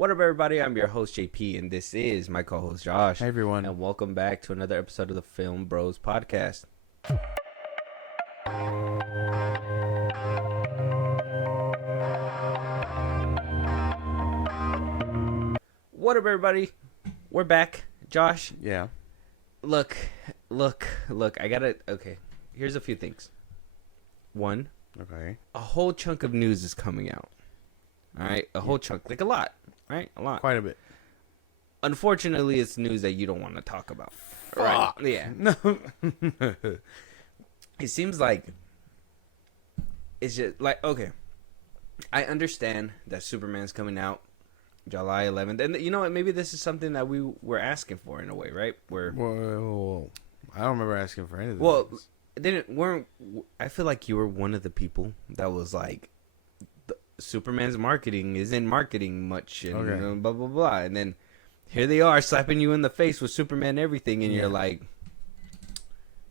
What up, everybody? I'm your host, JP, and this is my co-host, Josh. Hey, everyone. And welcome back to another episode of the FilmBros podcast. What up, everybody? We're back. Josh, Yeah. look. I gotta... Okay, here's a few things. One, Okay. a whole chunk of news is coming out. All right? A whole chunk. Like a lot. Right? A lot. Quite a bit. Unfortunately, it's news that you don't want to talk about. Fuck. Right? Yeah. No. It seems like it's just like, okay, I understand that Superman's coming out July 11th, and you know what? Maybe this is something that we were asking for in a way, right? Whoa. I don't remember asking for anything. Well, weren't. I feel like you were one of the people that was like, Superman's marketing isn't marketing much, and Okay. blah blah blah, and then here they are slapping you in the face with Superman and everything, and you're like,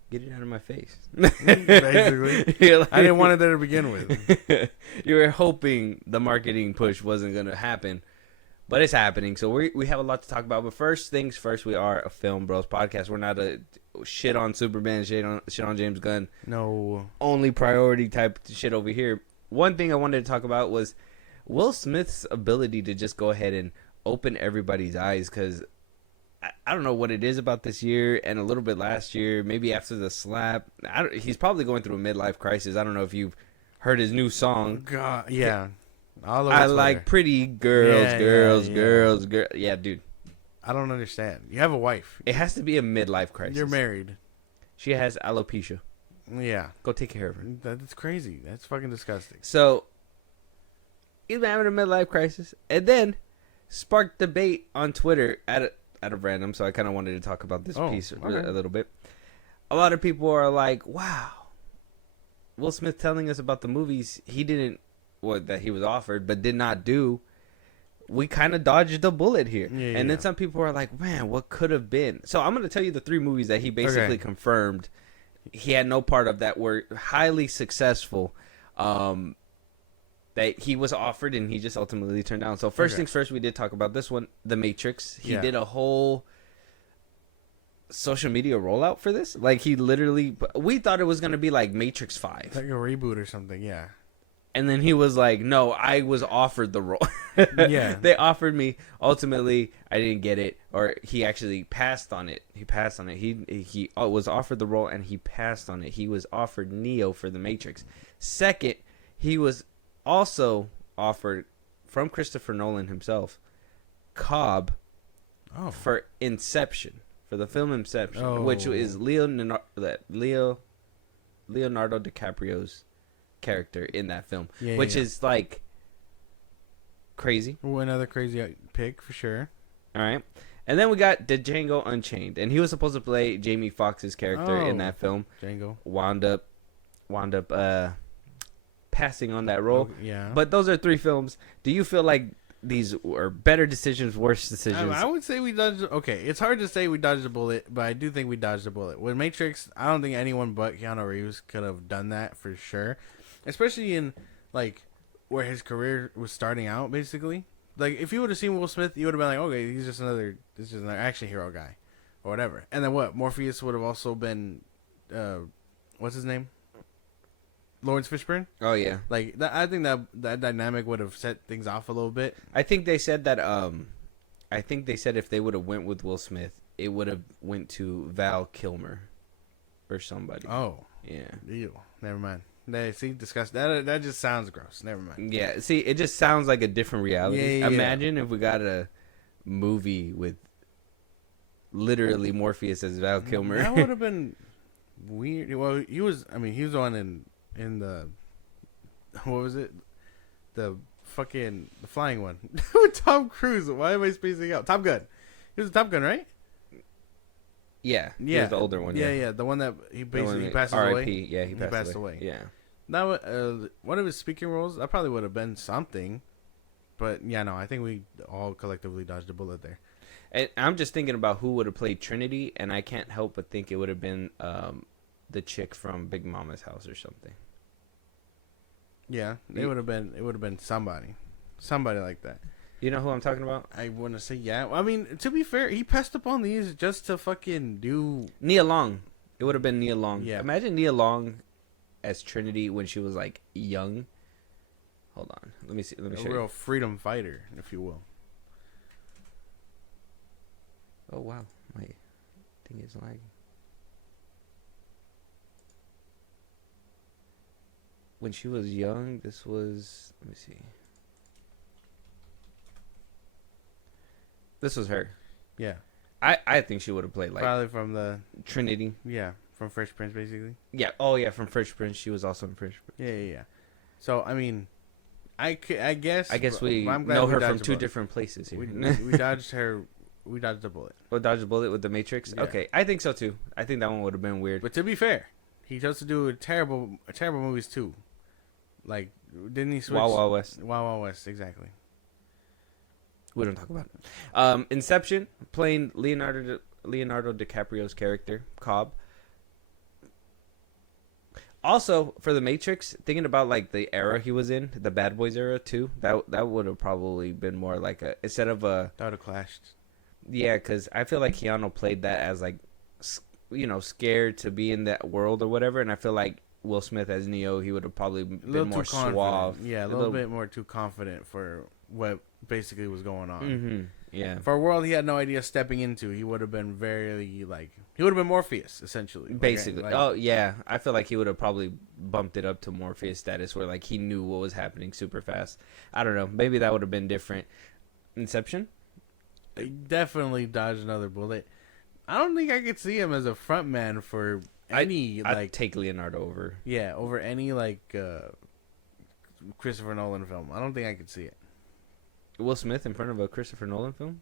get it out of my face. Basically. You're like, I didn't want it there to begin with. You were hoping the marketing push wasn't going to happen, but it's happening. So we have a lot to talk about. But first things first, we are a FilmBros podcast. We're not a shit on Superman, shit on James Gunn. No. Only priority type shit over here. One thing I wanted to talk about was Will Smith's ability to just go ahead and open everybody's eyes, because I don't know what it is about this year and a little bit last year, maybe after the slap. He's probably going through a midlife crisis. I don't know if you've heard his new song. God, yeah. All over I Twitter. like pretty girls, Yeah, girls, yeah. girls. Yeah, dude. I don't understand. You have a wife. It has to be a midlife crisis. You're married. She has alopecia. Yeah. Go take care of her. That's crazy. That's fucking disgusting. So, he's been having a midlife crisis, and then sparked debate on Twitter out of random. So I kind of wanted to talk about this piece okay. a little bit. A lot of people are like, "Wow, Will Smith telling us about the movies he didn't, that he was offered but did not do. We kind of dodged the bullet here." Yeah, and then yeah. some people are like, "Man, what could have been?" So I'm going to tell you the 3 movies that he basically confirmed he had no part of, that were highly successful, that he was offered and he just ultimately turned down. So first things first, we did talk about this one, The Matrix. He did a whole social media rollout for this. Like, he literally, we thought it was going to be like Matrix 5. It's like a reboot or something, yeah. And then he was like, "No, I was offered the role." Yeah. They offered me. Ultimately, I didn't get it, or he actually passed on it. He passed on it. He was offered the role and he passed on it. He was offered Neo for The Matrix. Second, he was also offered from Christopher Nolan himself, Cobb, for Inception, for the film Inception, which is Leonardo DiCaprio's character in that film, which is like crazy. Another crazy pick for sure. All right, and then we got the Django Unchained, and he was supposed to play Jamie Foxx's character in that film. Django wound up passing on that role. yeah, But those are 3 films. Do you feel like these were better decisions, worse decisions? I would say we dodged. Okay, it's hard to say we dodged a bullet, but I do think we dodged a bullet. With Matrix, I don't think anyone but Keanu Reeves could have done that for sure, especially in like where his career was starting out. Basically, like if you would have seen Will Smith, you would have been like, okay, this is just another action hero guy, or whatever. And then what? Morpheus would have also been, what's his name? Lawrence Fishburne. Oh yeah, Like that. I think that dynamic would have set things off a little bit. I think they said that. I think they said if they would have went with Will Smith, it would have went to Val Kilmer, or somebody. Oh Yeah. ew. Never mind. See, disgust. That just sounds gross. Never mind. Yeah. See, it just sounds like a different reality. Yeah. Imagine if we got a movie with literally Morpheus as Val Kilmer. That would have been weird. Well, he was on in the, what was it? The flying one with Tom Cruise. Why am I spacing out? Top Gun. He was a Top Gun, right? Yeah. He was the older one. Yeah. The one that he basically passes R.I.P. away. Yeah, he passed away. Yeah. That one of his speaking roles. That probably would have been something. But yeah, no, I think we all collectively dodged a bullet there. And I'm just thinking about who would have played Trinity, and I can't help but think it would have been the chick from Big Mama's House or something. Yeah, it would have been somebody like that. You know who I'm talking about? I want to say yeah. I mean, to be fair, he passed up on these just to fucking do. Nia Long. It would have been Nia Long. Yeah. Imagine Nia Long as Trinity when she was like young. Hold on. Let me see. Let me show A real you. freedom fighter, if you will. Oh wow. My thing is lagging. When she was young, this was, let me see. This was her. Yeah. I think she would have played like Probably from the Trinity. from Fresh Prince, basically. Yeah. Oh yeah, from Fresh Prince. She was also in Fresh Prince. Yeah. So I mean, I guess. I guess we I'm glad know we her dodged from a two bullet. different places here. We dodged her. We dodged a bullet. Or dodge a bullet with the Matrix. Yeah. Okay, I think so too. I think that one would have been weird. But to be fair, he chose to do terrible movies too. Like, didn't he switch? Wild Wild West. Wild Wild West, exactly. We don't talk about it. Inception, playing Leonardo DiCaprio's character, Cobb. Also, for the Matrix, thinking about like the era he was in, the Bad Boys era too. That would have probably been more like a, instead of a. That would have clashed. Yeah, because I feel like Keanu played that as like, scared to be in that world or whatever, and I feel like Will Smith as Neo, he would have probably been more suave. Yeah, a little bit more too confident for what basically was going on. Mm-hmm. Yeah. For a world he had no idea stepping into, he would have been very like he would have been Morpheus essentially. Basically. Like, Oh yeah, I feel like he would have probably bumped it up to Morpheus status, where like he knew what was happening super fast. I don't know. Maybe that would have been different. Inception. he definitely dodged another bullet. I don't think I could see him as a front man for any I'd take Leonardo over. Yeah, over any like Christopher Nolan film. I don't think I could see it. Will Smith in front of a Christopher Nolan film?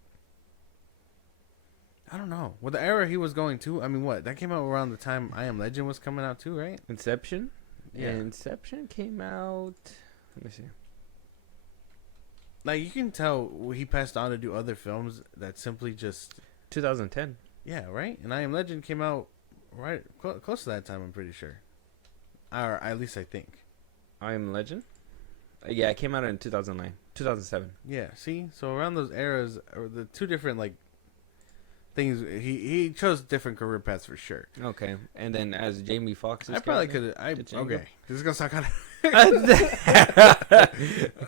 I don't know. With the era he was going to, I mean, what? That came out around the time I Am Legend was coming out too, right? Inception? Yeah. Inception came out. Let me see. Like, you can tell he passed on to do other films that simply just 2010. Yeah, right? And I Am Legend came out right close to that time, I'm pretty sure. Or at least I think. I Am Legend? Yeah, it came out in 2009. 2007. Yeah, see? So around those eras, or the two different, like, things, he chose different career paths for sure. Okay. And then as Jamie Foxx, I probably could have. Okay. This is going to sound kind of.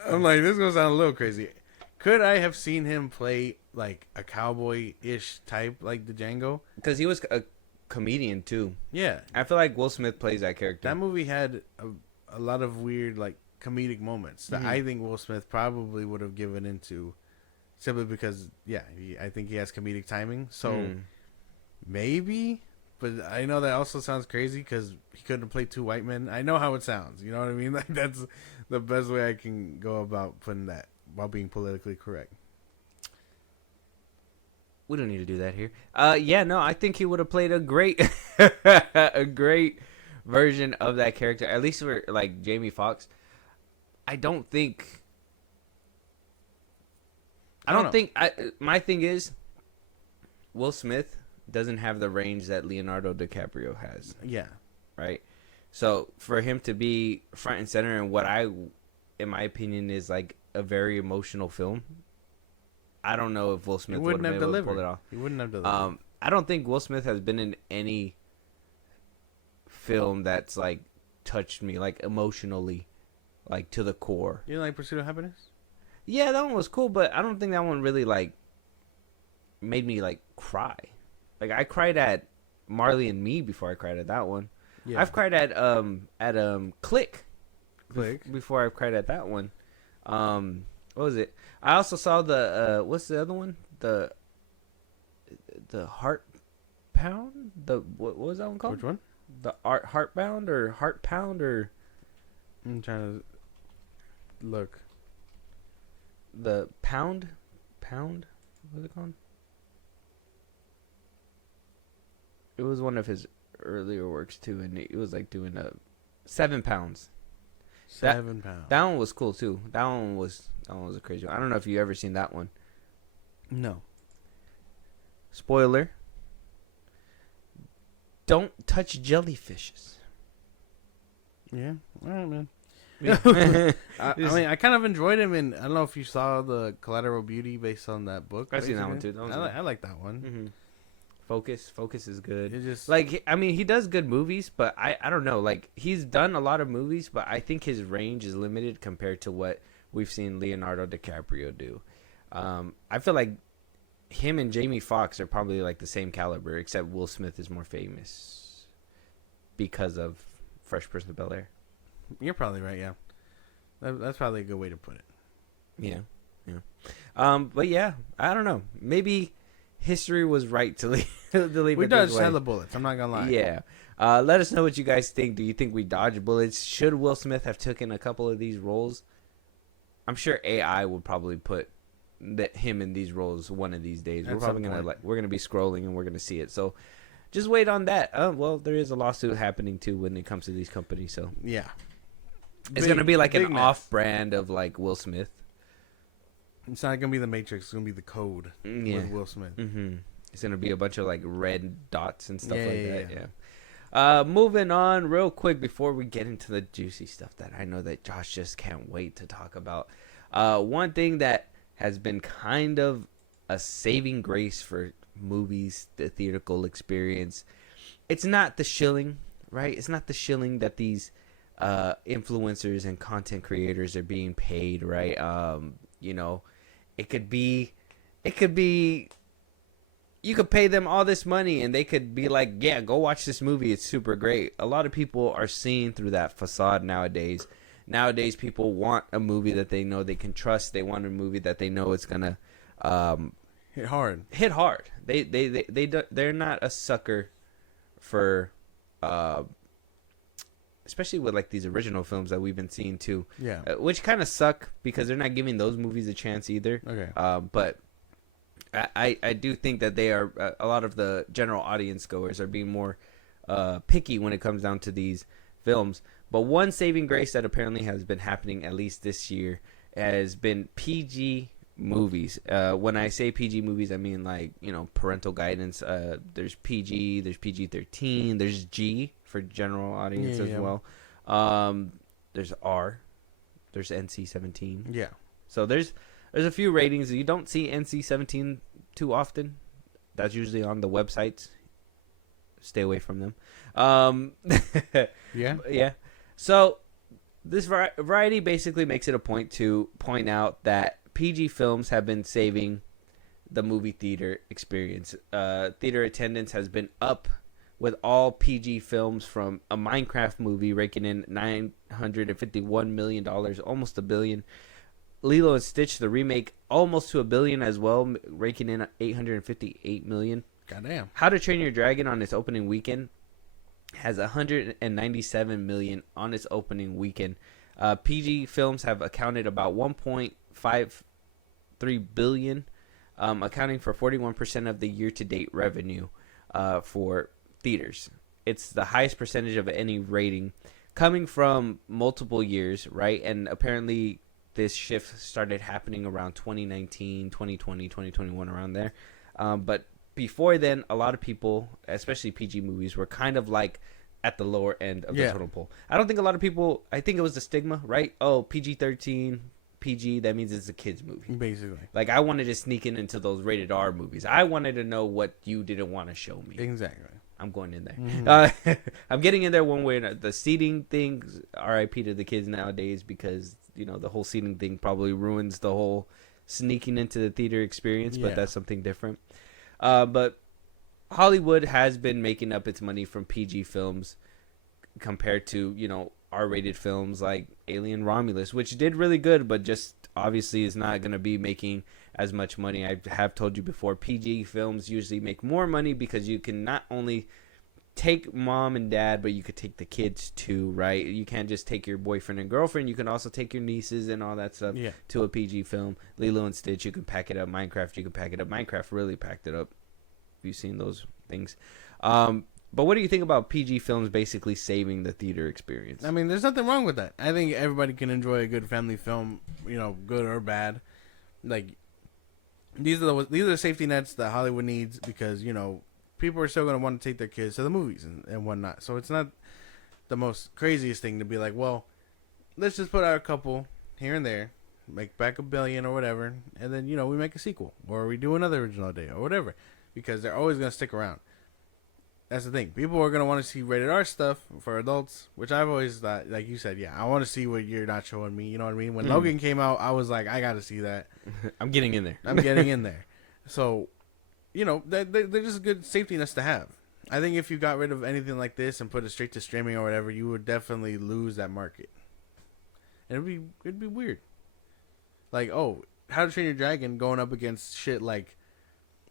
I'm like, this is going to sound a little crazy. Could I have seen him play, like, a cowboy-ish type, like the Django? Because he was a comedian, too. Yeah. I feel like Will Smith plays that character. That movie had a lot of weird, like, comedic moments that I think Will Smith probably would have given into simply because, yeah, I think he has comedic timing. So maybe, but I know that also sounds crazy because he couldn't have played two white men. I know how it sounds. You know what I mean? Like, that's the best way I can go about putting that while being politically correct. We don't need to do that here. Yeah, no, I think he would have played a great, a great version of that character. At least for like Jamie Foxx. I don't think. My thing is, Will Smith doesn't have the range that Leonardo DiCaprio has. Yeah. Right. So for him to be front and center in what in my opinion, is like a very emotional film. I don't know if Will Smith would have been able to pull it off. He wouldn't have delivered. I don't think Will Smith has been in any film that's like touched me like emotionally, like to the core. You didn't like Pursuit of Happiness? Yeah, that one was cool, but I don't think that one really like made me like cry. Like I cried at Marley and Me before I cried at that one. Yeah. I've cried at Click. Before I cried at that one. What was it? I also saw the what's the other one? The Heart Pound? What was that one called? Which one? The Heartbound or Heart Pound or I'm trying to look. The Pound? What's it called? It was one of his earlier works too, and it was like doing 7 pounds. 7 pounds. That one was cool too. That one was a crazy one. I don't know if you ever seen that one. No. Spoiler. Don't touch jellyfishes. Yeah. All right, man. I mean, I kind of enjoyed him, and I don't know if you saw the Collateral Beauty based on that book. I've seen that one too. That I like that one. Mm-hmm. Focus is good. It just like, I mean, he does good movies, but I don't know. Like, he's done a lot of movies, but I think his range is limited compared to what we've seen Leonardo DiCaprio do. I feel like him and Jamie Foxx are probably like the same caliber, except Will Smith is more famous because of Fresh Prince of Bel-Air. You're probably right. Yeah, that's probably a good way to put it. Yeah. But yeah, I don't know. Maybe history was right to leave. We dodged some of the bullets. I'm not gonna lie. Yeah. Let us know what you guys think. Do you think we dodged bullets? Should Will Smith have taken a couple of these roles? I'm sure AI would probably put him in these roles one of these days. We're probably gonna be scrolling and we're gonna see it. So just wait on that. Well, there is a lawsuit happening too when it comes to these companies. So yeah, it's gonna be like an off-brand of like Will Smith. It's not gonna be the Matrix. It's gonna be the Code with Will Smith. Mm-hmm. It's gonna be a bunch of like red dots and stuff that. Yeah. Moving on real quick before we get into the juicy stuff that I know that Josh just can't wait to talk about. One thing that has been kind of a saving grace for movies, the theatrical experience. It's not the shilling, right? It's not the shilling that these influencers and content creators are being paid, right? You know, it could be you could pay them all this money and they could be like, yeah, go watch this movie. It's super great. A lot of people are seeing through that facade nowadays. Nowadays, people want a movie that they know they can trust. They want a movie that they know it's gonna hit hard. They're not a sucker for, especially with like these original films that we've been seeing too. Yeah, which kind of suck because they're not giving those movies a chance either. Okay. But I do think that they are a lot of the general audience goers are being more picky when it comes down to these films. But one saving grace that apparently has been happening at least this year has been PG movies. When I say PG movies, I mean like, you know, parental guidance. There's PG, there's PG-13, there's G for general audience as well. There's R, there's NC-17. Yeah. So there's a few ratings. You don't see NC-17 too often. That's usually on the websites. Stay away from them. Yeah. So this variety basically makes it a point to point out that PG films have been saving the movie theater experience. Theater attendance has been up with all PG films, from a Minecraft movie raking in $951 million, almost $1 billion. Lilo and Stitch, the remake, almost to $1 billion as well, raking in $858 million. Goddamn. How to Train Your Dragon on its opening weekend has $197 million on its opening weekend. PG films have accounted about $1.53 billion, accounting for 41% of the year-to-date revenue for theaters. It's the highest percentage of any rating, coming from multiple years, right? And apparently this shift started happening around 2019, 2020, 2021, around there. But before then, a lot of people, especially PG movies, were kind of like at the lower end of the total poll. I don't think a lot of people, I think it was the stigma, right? Oh, PG-13, PG, that means it's a kid's movie. Basically. Like, I wanted to sneak into those rated R movies. I wanted to know what you didn't want to show me. Exactly. I'm going in there. Mm-hmm. I'm getting in there one way or another. The seating thing, RIP to the kids nowadays, because, you know, the whole seating thing probably ruins the whole sneaking into the theater experience, but that's something different. But Hollywood has been making up its money from PG films compared to, you know, R-rated films like Alien Romulus, which did really good, but just obviously is not going to be making as much money. I have told you before, PG films usually make more money because you can not only take mom and dad, but you could take the kids too, right? You can't just take your boyfriend and girlfriend. You can also take your nieces and all that stuff to a PG film. Lilo and Stitch, you can pack it up. Minecraft, you can pack it up. Minecraft really packed it up. Have you seen those things? But what do you think about PG films basically saving the theater experience? I mean, there's nothing wrong with that. I think everybody can enjoy a good family film, you know, good or bad. Like, these are the safety nets that Hollywood needs, because, you know, people are still going to want to take their kids to the movies and whatnot. So it's not the most craziest thing to be like, well, let's just put out a couple here and there, make back $1 billion or whatever, and then we make a sequel or we do another original day or whatever, because they're always gonna stick around. That's the thing. People are gonna want to see rated R stuff for adults, which I've always thought, like you said, yeah, I want to see what you're not showing me. You know what I mean? When Logan came out, I was like, I got to see that. I'm getting in there. I'm getting in there. So, they're just good safety nets to have. I think if you got rid of anything like this and put it straight to streaming or whatever, you would definitely lose that market. And it'd be weird. Like, oh, How to Train Your Dragon going up against shit like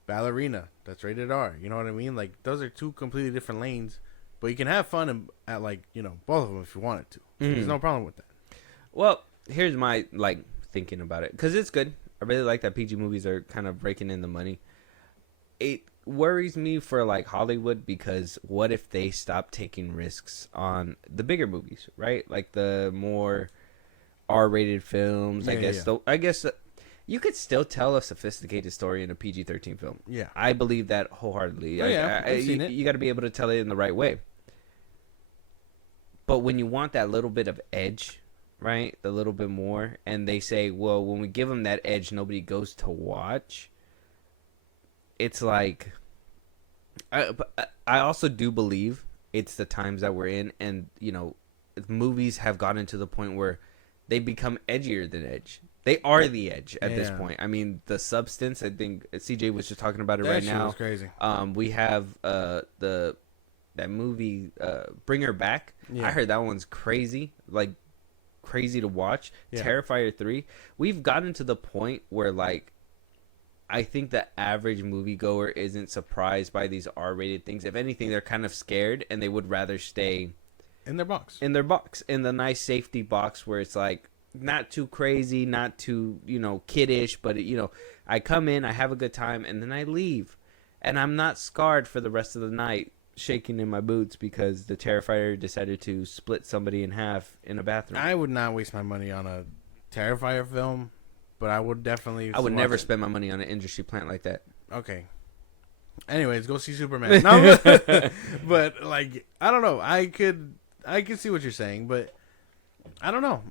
Ballerina, that's rated R. You know what I mean? Like, those are two completely different lanes, but you can have fun at like, both of them if you wanted to. There's no problem with that. Well, here's my thinking about it, because it's good. I really like that PG movies are kind of breaking in the money. It worries me for like Hollywood, because what if they stop taking risks on the bigger movies, right? Like the more R-rated films. I guess you could still tell a sophisticated story in a PG-13 film. Yeah, I believe that wholeheartedly. I've seen it. You got to be able to tell it in the right way. But when you want that little bit of edge, right, a little bit more, and they say, well, when we give them that edge, nobody goes to watch. It's like, I also do believe it's the times that we're in, and movies have gotten to the point where they become edgier than edge. They are the edge at this point. I mean, The Substance, I think CJ was just talking about it right now. That shit was crazy. We have that movie, Bring Her Back. Yeah. I heard that one's crazy, like crazy to watch. Yeah. Terrifier 3. We've gotten to the point where I think the average moviegoer isn't surprised by these R-rated things. If anything, they're kind of scared, and they would rather stay in their box. In the nice safety box where it's like not too crazy, not too, kiddish, but I come in, I have a good time, and then I leave. And I'm not scarred for the rest of the night shaking in my boots because the Terrifier decided to split somebody in half in a bathroom. I would not waste my money on a Terrifier film, but I would definitely... I would never spend my money on an industry plant like that. Okay. Anyways, go see Superman. No, but I don't know. I could see what you're saying, but I don't know.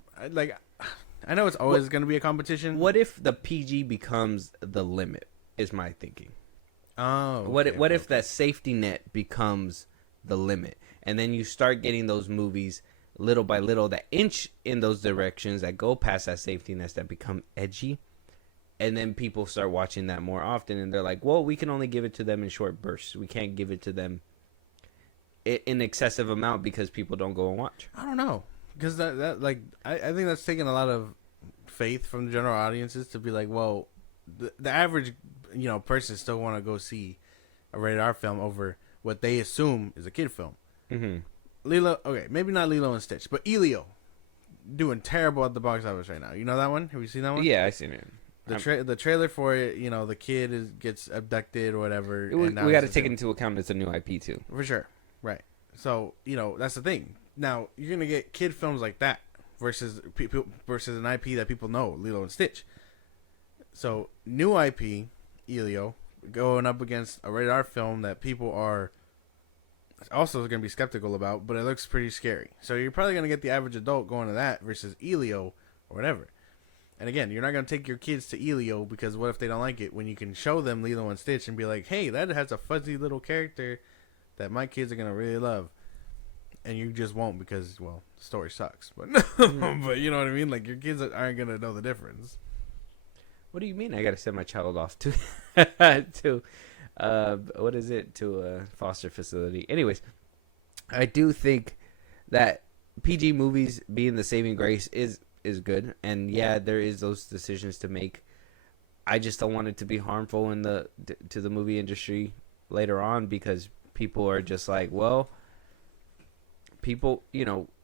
I know it's always going to be a competition. What if the PG becomes the limit, is my thinking. Oh. Okay, what if that safety net becomes the limit? And then you start getting those movies little by little that inch in those directions, that go past that safety net, that become edgy. And then people start watching that more often, and they're like, well, we can only give it to them in short bursts. We can't give it to them in excessive amount because people don't go and watch. I don't know. Because I think that's taking a lot of faith from the general audiences to be like, well, the average person still want to go see a rated R film over what they assume is a kid film. Mm-hmm. Maybe not Lilo and Stitch, but Elio doing terrible at the box office right now. You know that one? Have you seen that one? Yeah, I've seen it. The trailer for it, the kid gets abducted or whatever. We got to take into account it's a new IP too. For sure, right? So that's the thing. Now you're gonna get kid films like that versus an IP that people know, Lilo and Stitch. So new IP, Elio, going up against a rated R film that people are also going to be skeptical about, but it looks pretty scary. So you're probably going to get the average adult going to that versus Elio or whatever. And again, you're not going to take your kids to Elio because what if they don't like it, when you can show them Lilo and Stitch and be like, hey, that has a fuzzy little character that my kids are going to really love. And you just won't because, well, the story sucks. But but you know what I mean? Like, your kids aren't going to know the difference. What do you mean I got to send my child off to to what is it, to a foster facility? Anyways, I do think that PG movies being the saving grace is good, and yeah, there is those decisions to make. I just don't want it to be harmful to the movie industry later on, because people are just like, well, people,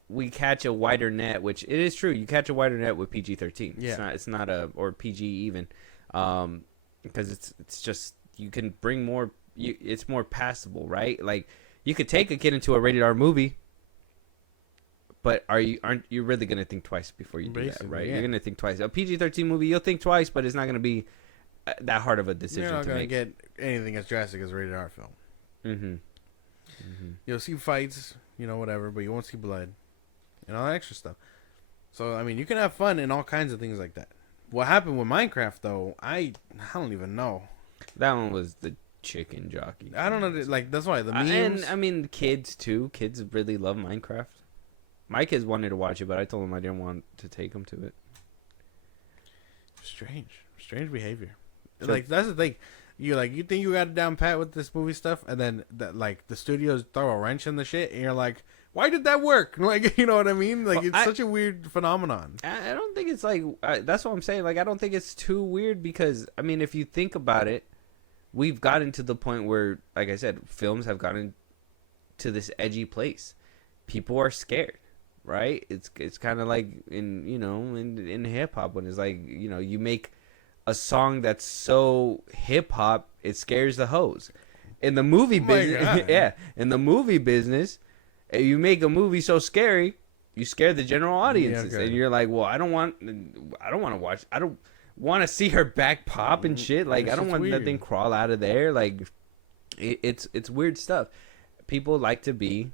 we catch a wider net, which it is true. You catch a wider net with PG-13. Yeah. It's not or PG even, because it's just, you can bring more. It's more passable, right? Like, you could take a kid into a rated R movie, but aren't you really gonna think twice before you do that, right? Yeah. You're gonna think twice. A PG-13 movie, you'll think twice, but it's not gonna be that hard of a decision. You're not gonna get anything as drastic as a rated R film. Mm-hmm. Mm-hmm. You'll see fights, whatever, but you won't see blood and all that extra stuff. So I mean, you can have fun in all kinds of things like that. What happened with Minecraft though? I don't even know. That one was the chicken jockey. I don't know. Like that's why the memes. And I mean, kids too. Kids really love Minecraft. My kids wanted to watch it, but I told them I didn't want to take them to it. Strange behavior. So, like that's the thing. You think you got it down pat with this movie stuff, and then the studios throw a wrench in the shit, and you're like, why did that work? Like, you know what I mean? Like, it's such a weird phenomenon. I don't think it's like that's what I'm saying. Like, I don't think it's too weird because I mean, if you think about it, we've gotten to the point where, like I said, films have gotten to this edgy place. People are scared, right? It's kind of like in hip hop when it's like you make a song that's so hip hop it scares the hoes. In the movie business, yeah, in the movie business, you make a movie so scary, you scare the general audiences, and you're like, well, I don't want to watch. I don't want to see her back pop and shit. Like, I don't want that thing crawl out of there. Like, it's weird stuff. People like to be.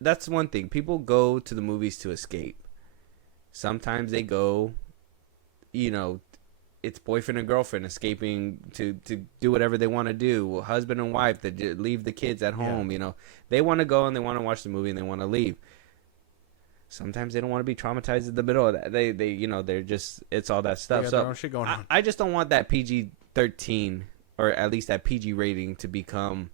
That's one thing. People go to the movies to escape. Sometimes they go, it's boyfriend and girlfriend escaping to do whatever they want to do. Husband and wife that leave the kids at home. Yeah. They want to go and they want to watch the movie and they want to leave. Sometimes they don't want to be traumatized in the middle of that. They're just, it's all that stuff. So shit going on. I just don't want that PG-13 or at least that PG rating to become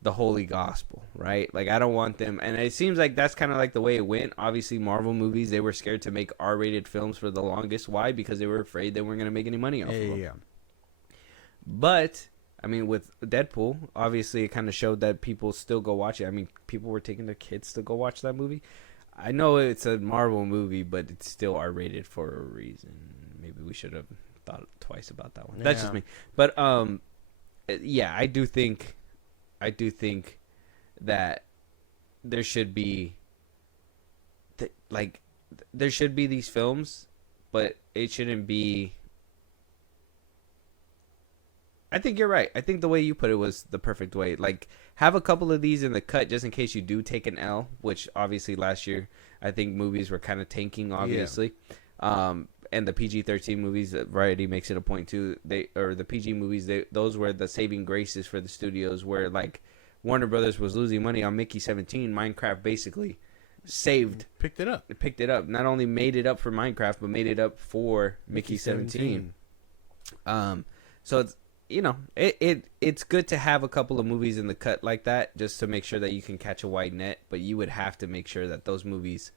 the holy gospel, right? Like, I don't want them, and it seems like that's kind of like the way it went. Obviously, Marvel movies, they were scared to make R-rated films for the longest. Why? Because they were afraid they weren't going to make any money off of them. Yeah. But I mean, with Deadpool, obviously, it kind of showed that people still go watch it. I mean, people were taking their kids to go watch that movie. I know it's a Marvel movie, but it's still R-rated for a reason. Maybe we should have thought twice about that one. That's just me. But yeah, I do think that there should be there should be these films, but it shouldn't be. I think you're right. I think the way you put it was the perfect way. Like, have a couple of these in the cut just in case you do take an L, which obviously last year I think movies were kind of tanking, obviously. Yeah. And the PG-13 movies, Variety makes it a point too. The PG movies, those were the saving graces for the studios, where like Warner Brothers was losing money on Mickey 17. Minecraft basically picked it up. It picked it up. Not only made it up for Minecraft, but made it up for Mickey 17. So it's it's good to have a couple of movies in the cut like that, just to make sure that you can catch a wide net. But you would have to make sure that those movies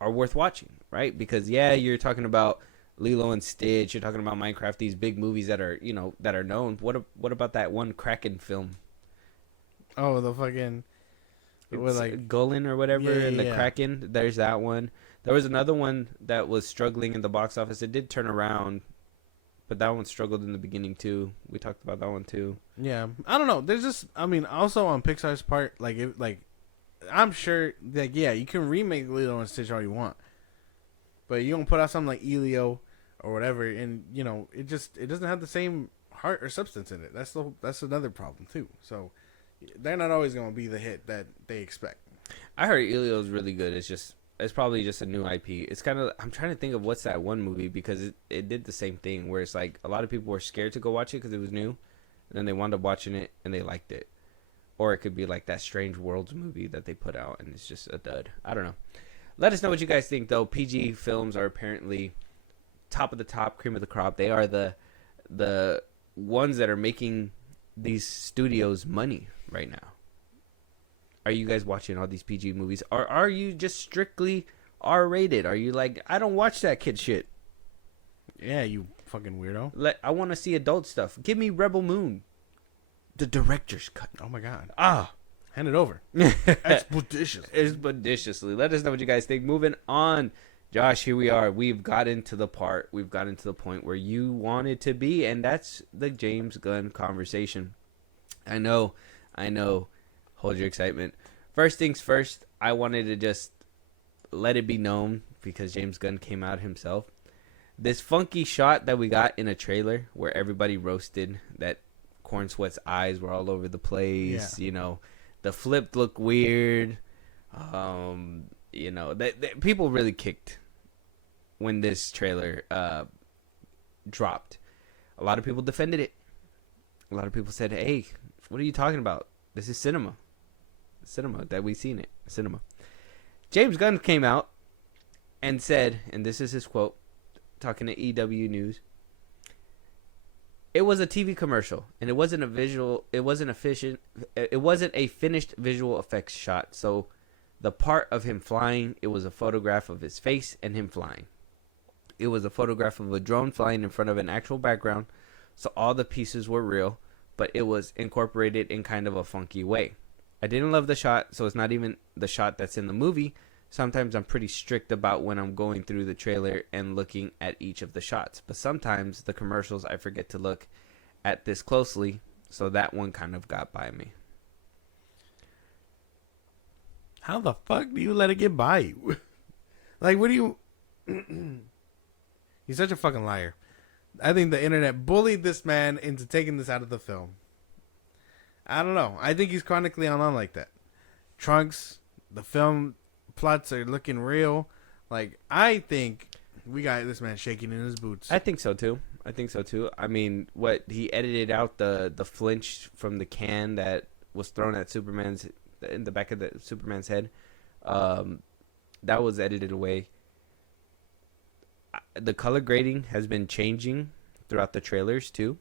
are worth watching, right? Because you're talking about Lilo and Stitch, you're talking about Minecraft, these big movies that are that are known. What about that one Kraken film? Oh, the fucking with like Gullin or whatever, and the Kraken. There's that one. There was another one that was struggling in the box office. It did turn around, but that one struggled in the beginning too. We talked about that one too. Yeah, I don't know. There's just, I mean, also on Pixar's part, I'm sure, you can remake Lilo and Stitch all you want, but you don't put out something like Elio or whatever, and it doesn't have the same heart or substance in it. That's another problem too. So they're not always going to be the hit that they expect. I heard Elio's really good. It's probably just a new IP. It's kind of, I'm trying to think of what's that one movie, because it did the same thing where it's like a lot of people were scared to go watch it because it was new, and then they wound up watching it and they liked it. Or it could be like that Strange Worlds movie that they put out and it's just a dud. I don't know. Let us know what you guys think, though. PG films are apparently top of the top, cream of the crop. They are the ones that are making these studios money right now. Are you guys watching all these PG movies? Or are you just strictly R-rated? Are you like, I don't watch that kid shit? Yeah, you fucking weirdo. I want to see adult stuff. Give me Rebel Moon. The director's cut. Oh my god. Hand it over. Expeditiously. Let us know what you guys think. Moving on. Josh, here we are. We've gotten to the point where you wanted to be, and that's the James Gunn conversation. I know. Hold your excitement. First things first, I wanted to just let it be known, because James Gunn came out himself. This funky shot that we got in a trailer where everybody roasted that Corn Sweat's eyes were all over the place. Yeah. The flip looked weird. you know, that people really kicked when this trailer dropped. A lot of people defended it. A lot of people said, "Hey, what are you talking about? This is cinema. Cinema that we've seen it. Cinema." James Gunn came out and said, and this is his quote, talking to EW News, "It was a TV commercial, and it wasn't a visual. It wasn't efficient. It wasn't a finished visual effects shot. So, the part of him flying, it was a photograph of his face and him flying. It was a photograph of a drone flying in front of an actual background. So all the pieces were real, but it was incorporated in kind of a funky way. I didn't love the shot, so it's not even the shot that's in the movie. Sometimes I'm pretty strict about when I'm going through the trailer and looking at each of the shots. But sometimes the commercials, I forget to look at this closely, so that one kind of got by me." How the fuck do you let it get by you? Like, what do you... He's such a fucking liar. I think the internet bullied this man into taking this out of the film. I don't know. I think he's chronically on like that. Trunks, the film plots are looking real. Like, I think we got this man shaking in his boots. I think so too. I mean, what he edited out the flinch from the can that was thrown at Superman's in the back of the Superman's head. That was edited away. The color grading has been changing throughout the trailers too.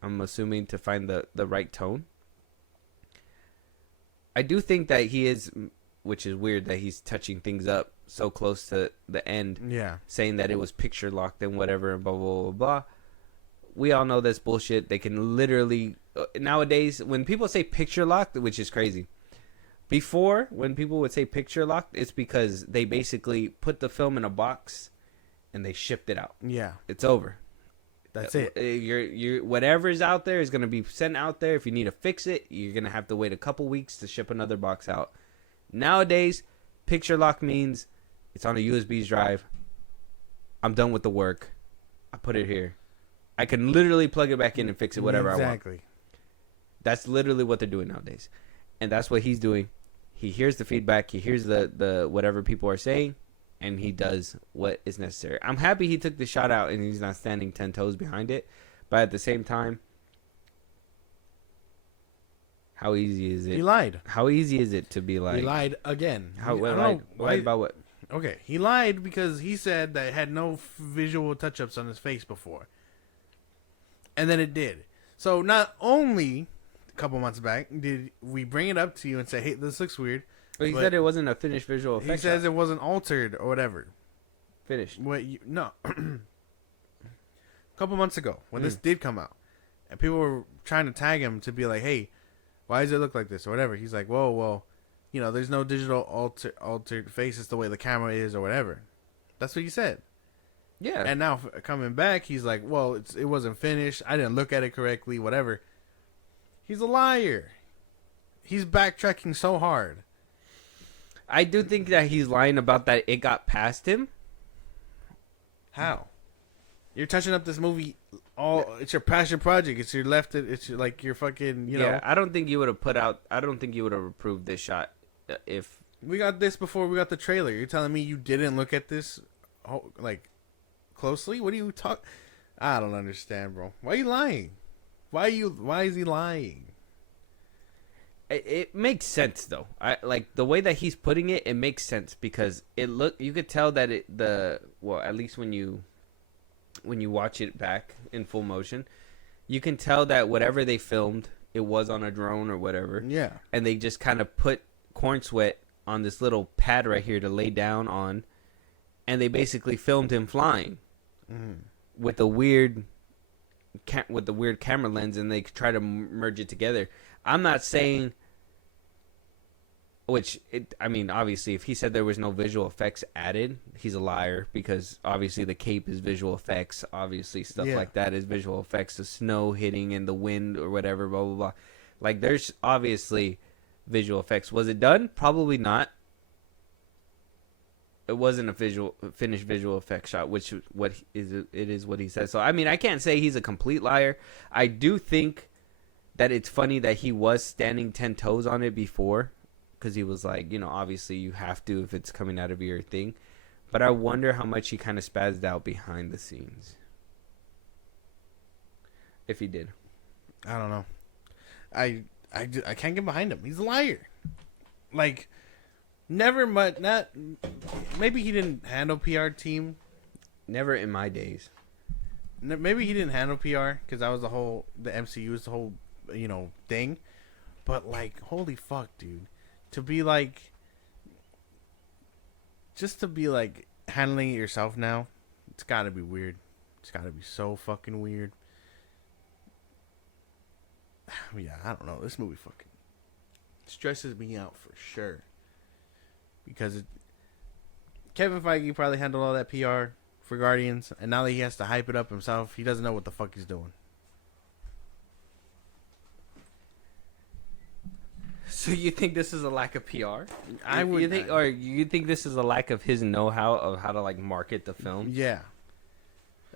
I'm assuming to find the right tone. I do think that he is, which is weird that he's touching things up so close to the end. Yeah. Saying that it was picture locked and whatever and blah, blah, blah, blah. We all know that's bullshit. They can literally, nowadays, when people say picture locked, which is crazy. Before, when people would say picture locked, it's because they basically put the film in a box and they shipped it out. Yeah. It's over. That's it. You're whatever's out there is going to be sent out there. If you need to fix it, you're going to have to wait a couple weeks to ship another box out. Nowadays, picture lock means it's on a USB drive. I'm done with the work. I put it here. I can literally plug it back in and fix it whatever I want. Exactly. That's literally what they're doing nowadays. And that's what he's doing. He hears the feedback. He hears the whatever people are saying. And he does what is necessary. I'm happy he took the shot out and he's not standing 10 toes behind it. But at the same time, how easy is it? He lied. How easy is it to be like... He lied again. How lied about what? Okay, he lied because he said that it had no visual touch-ups on his face before. And then it did. So not only a couple months back did we bring it up to you and say, hey, this looks weird. But he said it wasn't a finished visual effect. He says it wasn't altered or whatever. Finished. No. A couple months ago, when this did come out, and people were trying to tag him to be like, hey, why does it look like this or whatever? He's like, whoa, well, there's no digital altered face. It's the way the camera is or whatever. That's what he said. Yeah. And now coming back, he's like, well, it wasn't finished. I didn't look at it correctly, whatever. He's a liar. He's backtracking so hard. I do think that he's lying about that it got past him. How? You're touching up this movie. It's your passion project. It's your your fucking, Yeah, I don't think you would have approved this shot if... We got this before we got the trailer. You're telling me you didn't look at this, closely? What do you talk... I don't understand, bro. Why are you lying? Why is he lying? It makes sense though. I like the way that he's putting it. It makes sense because you could tell that at least when you watch it back in full motion, you can tell that whatever they filmed, it was on a drone or whatever. Yeah. And they just kind of put corn sweat on this little pad right here to lay down on, and they basically filmed him flying with the weird camera lens, and they try to merge it together. I'm not saying... obviously, if he said there was no visual effects added, he's a liar because obviously the cape is visual effects. Obviously, stuff like that is visual effects. The snow hitting and the wind or whatever, blah, blah, blah. Like, there's obviously visual effects. Was it done? Probably not. It wasn't a finished visual effects shot, which is what he says. So, I can't say he's a complete liar. I do think that it's funny that he was standing 10 toes on it before, because he was like, obviously you have to if it's coming out of your thing. But I wonder how much he kind of spazzed out behind the scenes. If he did. I don't know. I can't get behind him. He's a liar. Like, never much. Not maybe he didn't handle PR team. Never in my days. Maybe he didn't handle PR because that was the MCU was the whole thing. But like, holy fuck, dude, just to be like handling it yourself now, it's got to be weird. It's got to be so fucking weird. Yeah, I don't know. This movie fucking stresses me out for sure. Because Kevin Feige probably handled all that PR for Guardians, and now that he has to hype it up himself, he doesn't know what the fuck he's doing. So you think this is a lack of PR? I would. You think this is a lack of his know-how of how to like market the film? Yeah,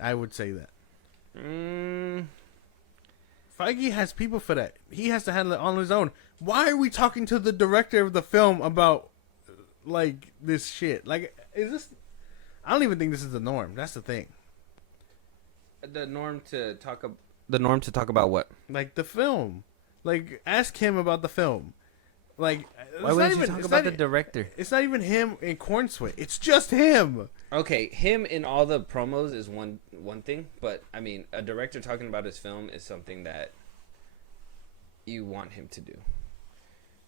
I would say that. Feige has people for that. He has to handle it on his own. Why are we talking to the director of the film about like this shit? Like, is this? I don't even think this is the norm. That's the thing. The norm to talk about what? Like the film. Like, ask him about the film. Like, why wouldn't you talk about the director? It's not even him in Corn Sweat. It's just him. Okay, him in all the promos is one thing, but I mean, a director talking about his film is something that you want him to do.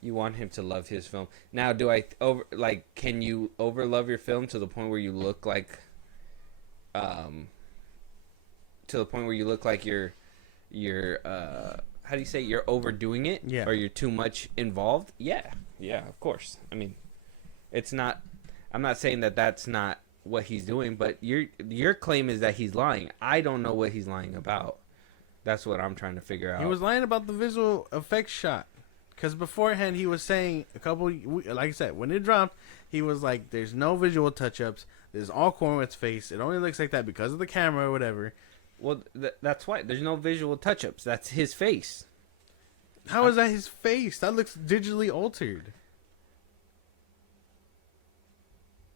You want him to love his film. Now, can you overlove your film to the point where you look like, you're how do you say, you're overdoing it? Yeah. Or you're too much involved? Yeah, of course. I mean, it's not. I'm not saying that that's not what he's doing, but your claim is that he's lying. I don't know what he's lying about. That's what I'm trying to figure out. He was lying about the visual effects shot. Because beforehand, he was saying like I said, when it dropped, he was like, there's no visual touch-ups. There's all Cornwood's face. It only looks like that because of the camera or whatever. Well, that's why. There's no visual touch-ups. That's his face. How is that his face? That looks digitally altered.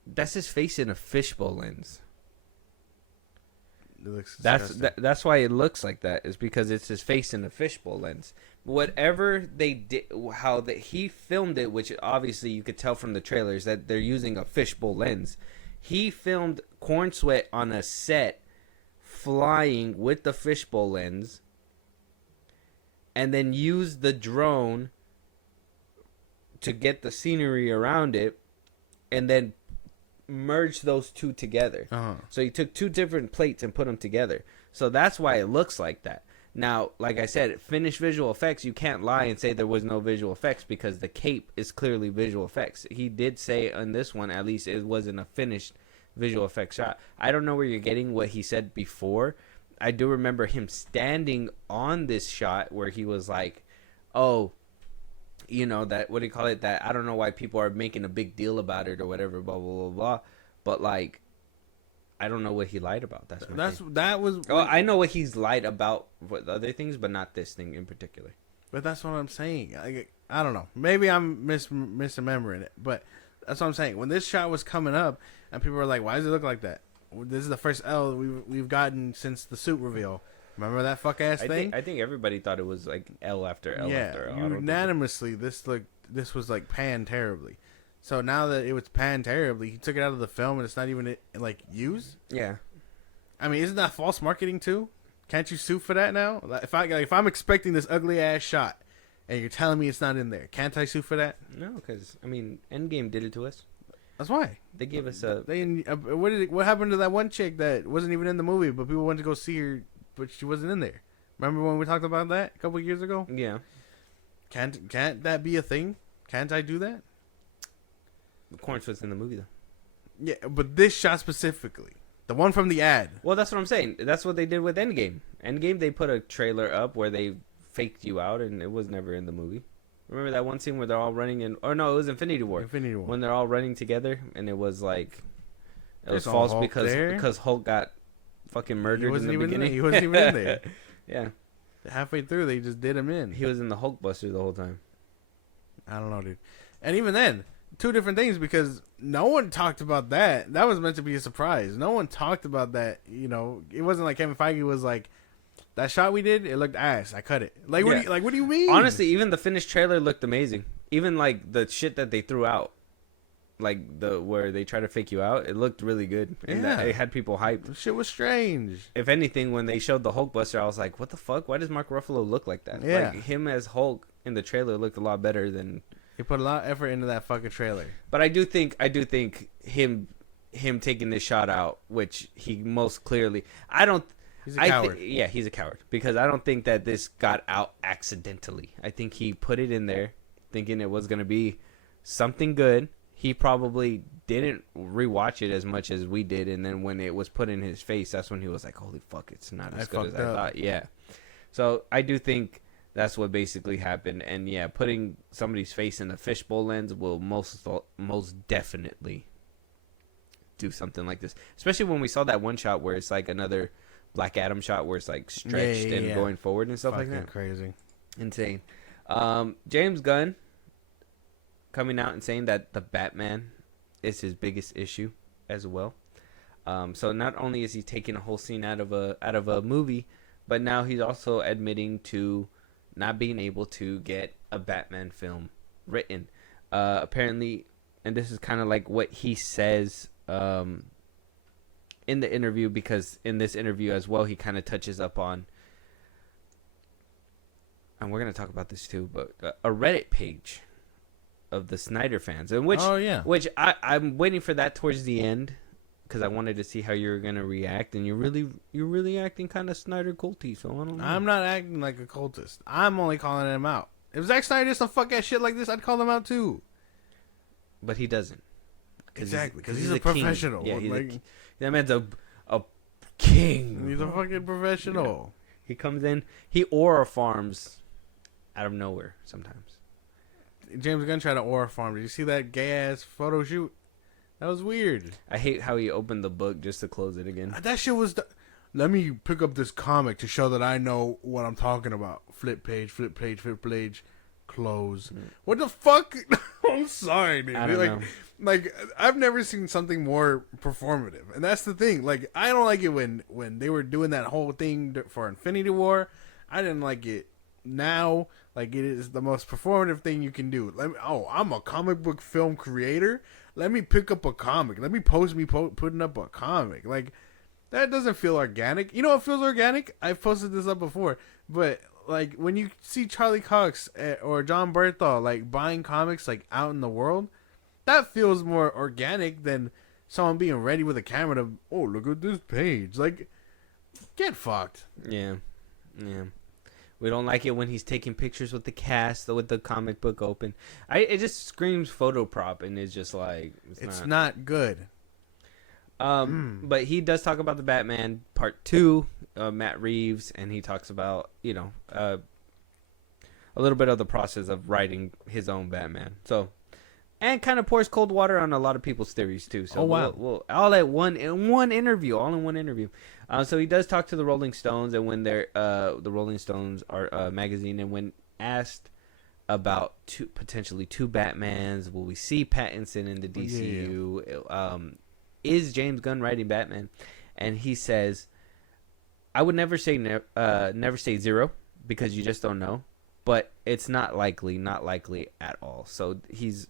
That's his face in a fishbowl lens. It looks that's why it looks like that, is because it's his face in a fishbowl lens. Whatever they did, he filmed it, which obviously you could tell from the trailers that they're using a fishbowl lens. He filmed Corn Sweat on a set flying with the fishbowl lens, and then used the drone to get the scenery around it, and then merge those two together. So he took two different plates and put them together. So that's why it looks like that. Now, like I said, finished visual effects, you can't lie and say there was no visual effects because the cape is clearly visual effects. He did say on this one, at least, it wasn't a finished visual effects shot. I don't know where you're getting what he said before. I do remember him standing on this shot where he was like, oh, that, what do you call it? That I don't know why people are making a big deal about it or whatever, blah, blah, blah, blah. But, like, I don't know what he lied about. I know what he's lied about with other things, but not this thing in particular. But that's what I'm saying. I don't know. Maybe I'm misremembering it, but that's what I'm saying. When this shot was coming up, and people were like, "Why does it look like that?" This is the first L we've gotten since the suit reveal. Remember that fuck ass thing? I think everybody thought it was like L after L after L. Unanimously, this was like panned terribly. So now that it was panned terribly, he took it out of the film and it's not even like used. Yeah, I mean, isn't that false marketing too? Can't you sue for that now? If I'm expecting this ugly ass shot and you're telling me it's not in there, can't I sue for that? No, because I mean, Endgame did it to us. That's why they gave us a. What happened to that one chick that wasn't even in the movie, but people went to go see her, but she wasn't in there? Remember when we talked about that a couple of years ago? Yeah. Can't that be a thing? Can't I do that? The Corn Sweat's in the movie though. Yeah, but this shot specifically, the one from the ad. Well, that's what I'm saying. That's what they did with Endgame. Endgame, they put a trailer up where they faked you out, and it was never in the movie. Remember that one scene where they're all running in? Or no, it was Infinity War. Infinity War. When they're all running together, and it was like it was There's false Hulk because Hulk got fucking murdered in the beginning. He wasn't even in there. Yeah. Halfway through, they just did him in. He was in the Hulkbuster the whole time. I don't know, dude. And even then, two different things because no one talked about that. That was meant to be a surprise. No one talked about that. You know, it wasn't like Kevin Feige was like, that shot we did, it looked ass. I cut it. Like, Yeah. what do you mean? Honestly, even the finished trailer looked amazing. Even like the shit that they threw out, like where they try to fake you out, it looked really good, and Yeah. it had people hyped. The shit was strange. If anything, when they showed the Hulkbuster, I was like, "What the fuck? Why does Mark Ruffalo look like that?" Yeah. Like him as Hulk in the trailer looked a lot better than. They put a lot of effort into that fucking trailer. But I do think him taking this shot out, which he most clearly, I don't. He's a coward. Yeah, he's a coward because I don't think that this got out accidentally. I think he put it in there thinking it was going to be something good. He probably didn't rewatch it as much as we did, and then when it was put in his face, that's when he was like, "Holy fuck, it's not as good as I thought." Yeah. So I do think that's what basically happened, and yeah, putting somebody's face in a fishbowl lens will most definitely do something like this, especially when we saw that one shot where it's like another Black Adam shot where it's like stretched and going forward and stuff fucking like that. Crazy. Insane. James Gunn coming out and saying that the Batman is his biggest issue as well. So not only is he taking a whole scene out of a movie, but now he's also admitting to not being able to get a Batman film written. Apparently, and this is kind of like what he says in the interview, because in this interview as well, he kind of touches up on, and we're going to talk about this too, but a Reddit page of the Snyder fans, and which I'm waiting for that towards the end because I wanted to see how you're going to react, and you're really acting kind of Snyder culty, so I don't know. I'm not acting like a cultist. I'm only calling him out. If Zack Snyder did some fuck ass shit like this, I'd call him out too. But he doesn't. Exactly, because he's a professional. Yeah, like, that man's a king. He's a fucking professional. Yeah. He comes in, he aura farms out of nowhere sometimes. James Gunn tried to aura farm. Did you see that gay ass photo shoot? That was weird. I hate how he opened the book just to close it again. That shit was. Let me pick up this comic to show that I know what I'm talking about. Flip page, flip page, flip page, close. What the fuck? I'm sorry, dude. I don't know. Like, I've never seen something more performative, and that's the thing. Like, I don't like it when they were doing that whole thing for Infinity War. I didn't like it. Now, like, it is the most performative thing you can do. I'm a comic book film creator. Let me pick up a comic. Let me post putting up a comic. Like, that doesn't feel organic. You know what feels organic? I've posted this up before, but like when you see Charlie Cox or Jon Bernthaal like buying comics like out in the world, that feels more organic than someone being ready with a camera to, oh, look at this page. Like, get fucked. Yeah. We don't like it when he's taking pictures with the cast or with the comic book open. It just screams photo prop, and it's just like it's not good. But he does talk about the Batman Part 2, Matt Reeves, and he talks about, a little bit of the process of writing his own Batman. So, and kind of pours cold water on a lot of people's theories too. So we'll all in one interview. So he does talk to the Rolling Stones, and when they're the Rolling Stones are magazine, and when asked about potentially two Batmans, will we see Pattinson in the DCU? Yeah. Is James Gunn writing Batman? And he says, I would never say zero, because you just don't know, but it's not likely at all. So he's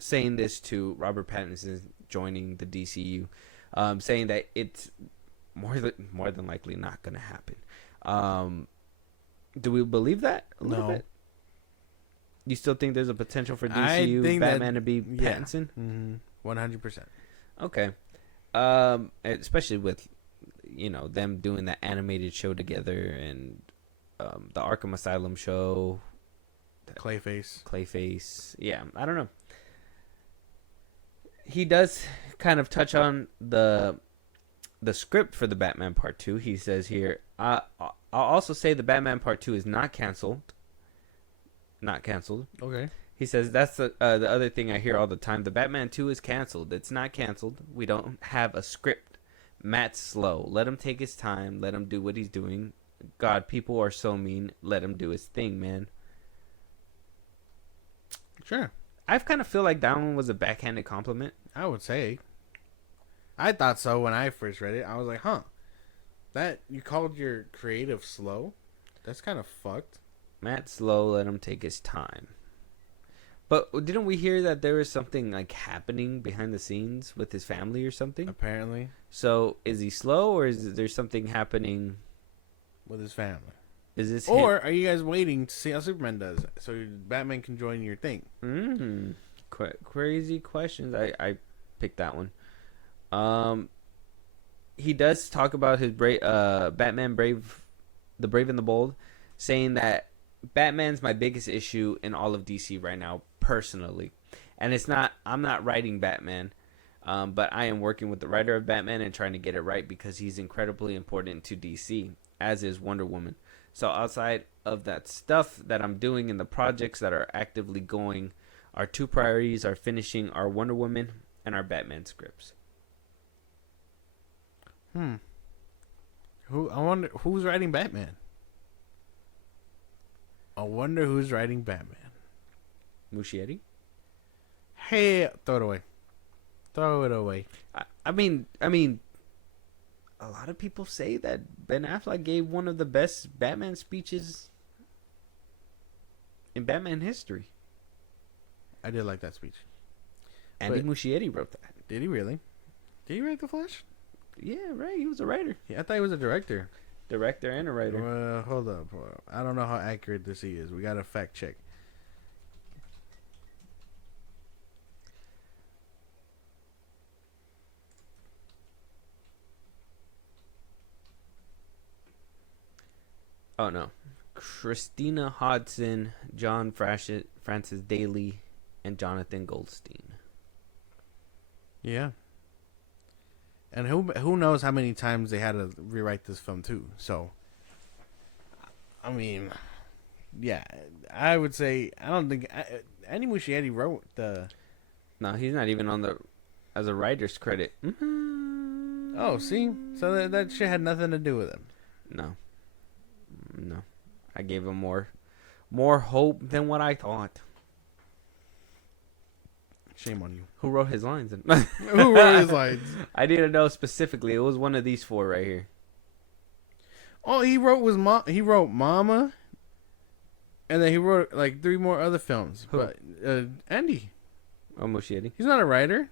saying this to Robert Pattinson joining the DCU, saying that it's more than likely not going to happen. Do we believe that a little bit? You still think there's a potential for DCU Batman to be Pattinson? 100%. Okay. Especially with, them doing that animated show together, and the Arkham Asylum show. Clayface. Yeah, I don't know. He does kind of touch on the script for the Batman Part 2. He says here, I'll also say the Batman Part 2 is not canceled. Okay. He says that's the other thing I hear all the time. The Batman 2 is canceled. It's not canceled. We don't have a script. Matt's slow. Let him take his time. Let him do what he's doing. God, people are so mean. Let him do his thing, man. Sure. I kind of feel like that one was a backhanded compliment. I would say. I thought so when I first read it. I was like, huh. That you called your creative slow? That's kind of fucked. Matt Slow, let him take his time. But didn't we hear that there was something like happening behind the scenes with his family or something? Apparently. So is he slow, or is there something happening With his family. Is this Or are you guys waiting to see how Superman does so Batman can join your thing? Crazy questions. I picked that one. He does talk about his Batman the Brave and the Bold, saying that Batman's my biggest issue in all of DC right now, personally. And I'm not writing Batman, but I am working with the writer of Batman and trying to get it right because he's incredibly important to DC, as is Wonder Woman. So outside of that stuff that I'm doing in the projects that are actively going, our two priorities are finishing our Wonder Woman and our Batman scripts. I wonder who's writing Batman. I wonder who's writing Batman. Muschietti? Hey, throw it away. Throw it away. I mean, a lot of people say that Ben Affleck gave one of the best Batman speeches in Batman history. I did like that speech. Andy Muschietti wrote that. Did he really? Did he write The Flash? Yeah, right. He was a writer. Yeah, I thought he was a director. Director and a writer. Hold up. I don't know how accurate this is. We got to fact check. Oh, no. Christina Hodson, John Francis Daly, and Jonathan Goldstein. Yeah. And who knows how many times they had to rewrite this film too. So, I mean, yeah, I would say I don't think Andy Muschietti wrote the. No, he's not even as a writer's credit. Oh, see, so that shit had nothing to do with him. No, I gave him more hope than what I thought. Shame on you. Who wrote his lines? Who wrote his lines? I didn't know specifically. It was one of these four right here. All he wrote was he wrote Mama, and then he wrote like 3 more other films. Who? But Andy, Oh, Muschietti. he's not a writer.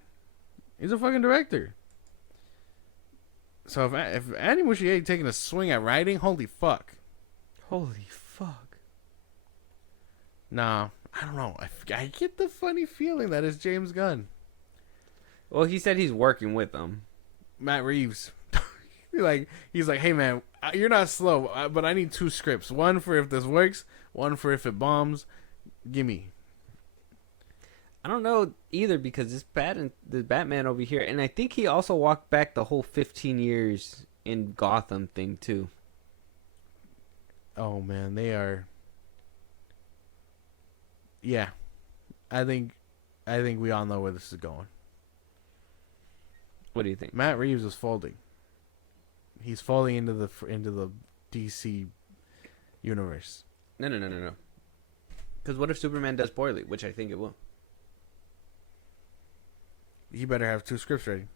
He's a fucking director. So if Andy Muschietti taking a swing at writing, holy fuck. Holy fuck. Nah, I don't know. I get the funny feeling that it's James Gunn. Well, he said he's working with them. Matt Reeves. He's like, hey man, you're not slow, but I need 2 scripts. One for if this works, one for if it bombs. Gimme. I don't know either because this Batman over here, and I think he also walked back the whole 15 years in Gotham thing too. Oh man, they are. Yeah, I think we all know where this is going. What do you think? Matt Reeves is folding. He's folding into the DC universe. No. Because what if Superman does poorly, which I think it will. He better have 2 scripts ready.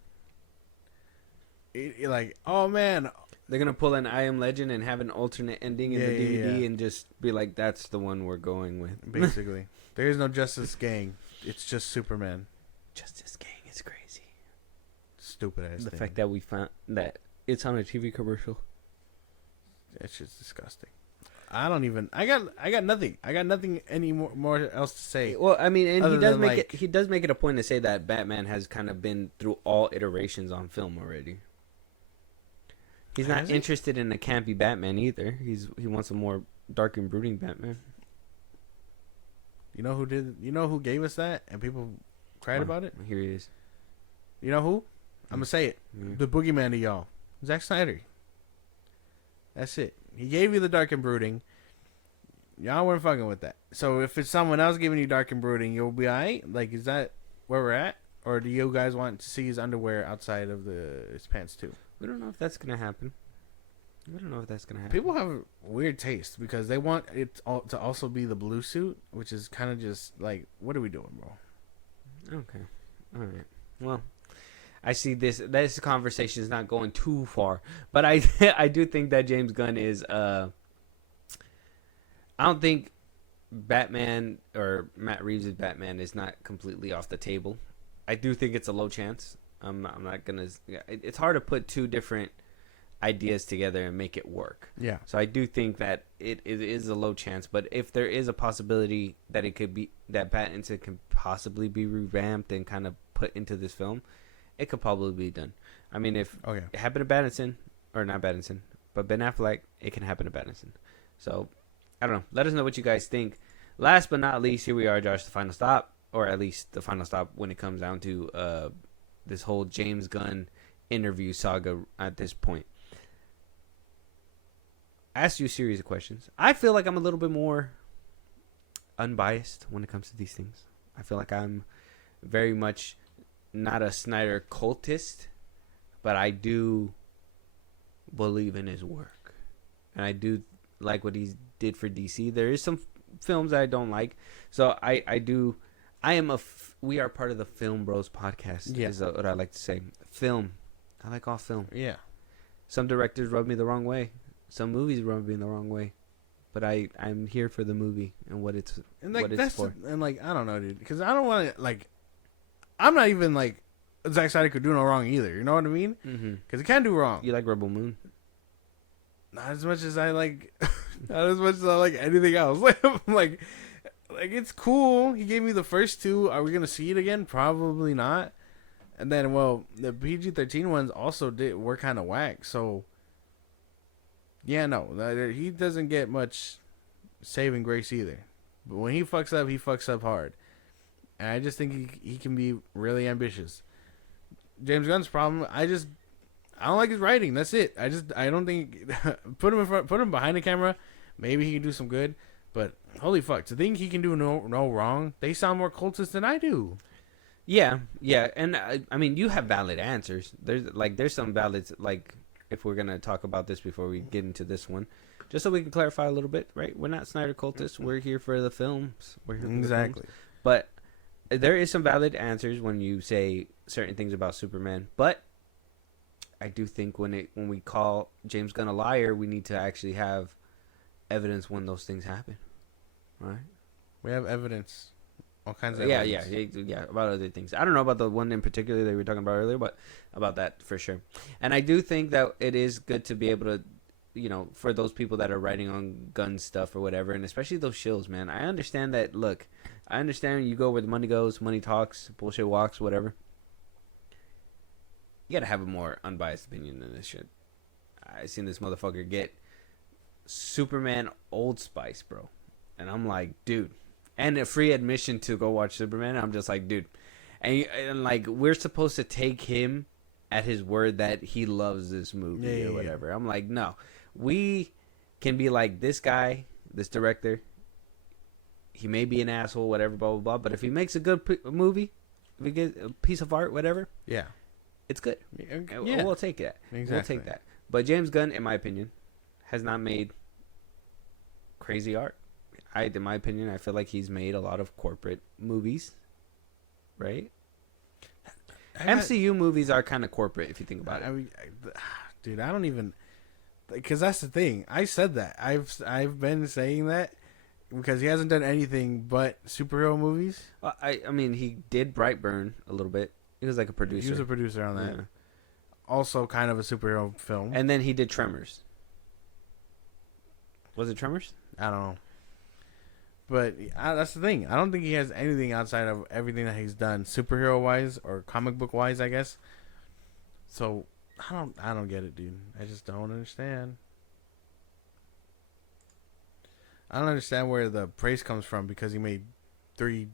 Like, oh man, they're gonna pull an I Am Legend and have an alternate ending in the DVD and just be like, "That's the one we're going with." Basically, there is no Justice Gang. It's just Superman. Justice Gang is crazy. Stupid ass. The thing. fact that we found that it's on a TV commercial. It's just disgusting. I don't even. I got nothing. I got nothing any more else to say. Well, I mean, and Other he does make it a point to say that Batman has kind of been through all iterations on film already. He's not interested in a campy Batman either. He wants a more dark and brooding Batman. You know who did? You know who gave us that, and people cried about it. Here he is. You know who? I'm gonna say it. The boogeyman to y'all, Zack Snyder. That's it. He gave you the dark and brooding. Y'all weren't fucking with that. So if it's someone else giving you dark and brooding, you'll be alright. Like, is that where we're at, or do you guys want to see his underwear outside of his pants too? We don't know if that's gonna happen. People have weird taste because they want it to also be the blue suit, which is kind of just like, what are we doing, bro? Okay. All right. Well, I see this conversation is not going too far, but I I do think that James Gunn is I don't think Batman or Matt Reeves' Batman is not completely off the table. I do think it's a low chance. I'm not gonna. It's hard to put two different ideas together and make it work. Yeah. So I do think that it is a low chance. But if there is a possibility that it could be that Pattinson can possibly be revamped and kind of put into this film, it could probably be done. I mean, if it happened to Pattinson, or not Pattinson, but Ben Affleck, it can happen to Pattinson. So I don't know. Let us know what you guys think. Last but not least, here we are, Josh, the final stop, or at least the final stop when it comes down to this whole James Gunn interview saga at this point. I asked you a series of questions. I feel like I'm a little bit more unbiased when it comes to these things. I feel like I'm very much not a Snyder cultist, but I do believe in his work. And I do like what he did for DC. There is some films that I don't like. So we are part of the FilmBros podcast, is what I like to say. Film. I like all film. Yeah. Some directors rub me the wrong way. Some movies rub me the wrong way. But I'm here for the movie and what it's for. And like, I don't know, dude. Because I don't want to, like, I'm not even like Zack Snyder could do no wrong either. You know what I mean? Because he can't do wrong. You like Rebel Moon? Not as much as I like, not as much as I like anything else. like it's cool. He gave me the first two. Are we gonna see it again? Probably not. And then, well, the PG-13 ones also were kind of whack. So, yeah, no, he doesn't get much saving grace either. But when he fucks up hard. And I just think he can be really ambitious. James Gunn's problem, I don't like his writing. That's it. I don't think put him behind the camera, maybe he can do some good. But holy fuck, to think he can do no wrong, they sound more cultist than I do. Yeah, and I mean, you have valid answers. There's some valid, like, if we're gonna talk about this before we get into this one, just so we can clarify a little bit, right? We're not Snyder cultists. We're here for the films. We're here for exactly. The films. But there is some valid answers when you say certain things about Superman. But I do think when we call James Gunn a liar, we need to actually have evidence when those things happen, right? We have evidence. All kinds of evidence. Yeah, about other things. I don't know about the one in particular that we were talking about earlier, but about that for sure. And I do think that it is good to be able to, you know, for those people that are writing on gun stuff or whatever, and especially those shills, man. I understand that. Look, I understand you go where the money goes, money talks, bullshit walks, whatever. You gotta have a more unbiased opinion than this shit. I seen this motherfucker get Superman Old Spice, bro, and I'm like, dude. And a free admission to go watch Superman. I'm just like, dude. And like, we're supposed to take him at his word that he loves this movie or whatever. I'm like, no. We can be like, this guy, this director, he may be an asshole, whatever, blah, blah, blah. But if he makes a good movie, if he gets a piece of art, whatever, it's good. Yeah. We'll take that. Exactly. We'll take that. But James Gunn, in my opinion, has not made crazy art. In my opinion, I feel like he's made a lot of corporate movies, right? MCU movies are kind of corporate if you think about it. I mean, dude, I don't even, because that's the thing. I said that. I've been saying that because he hasn't done anything but superhero movies. I mean, he did Brightburn a little bit. He was like a producer. He was a producer on that. Yeah. Also, kind of a superhero film. And then he did Tremors. Was it Tremors? I don't know. But that's the thing. I don't think he has anything outside of everything that he's done, superhero wise or comic book wise, I guess. So I don't get it, dude. I just don't understand. I don't understand where the praise comes from because he made 3,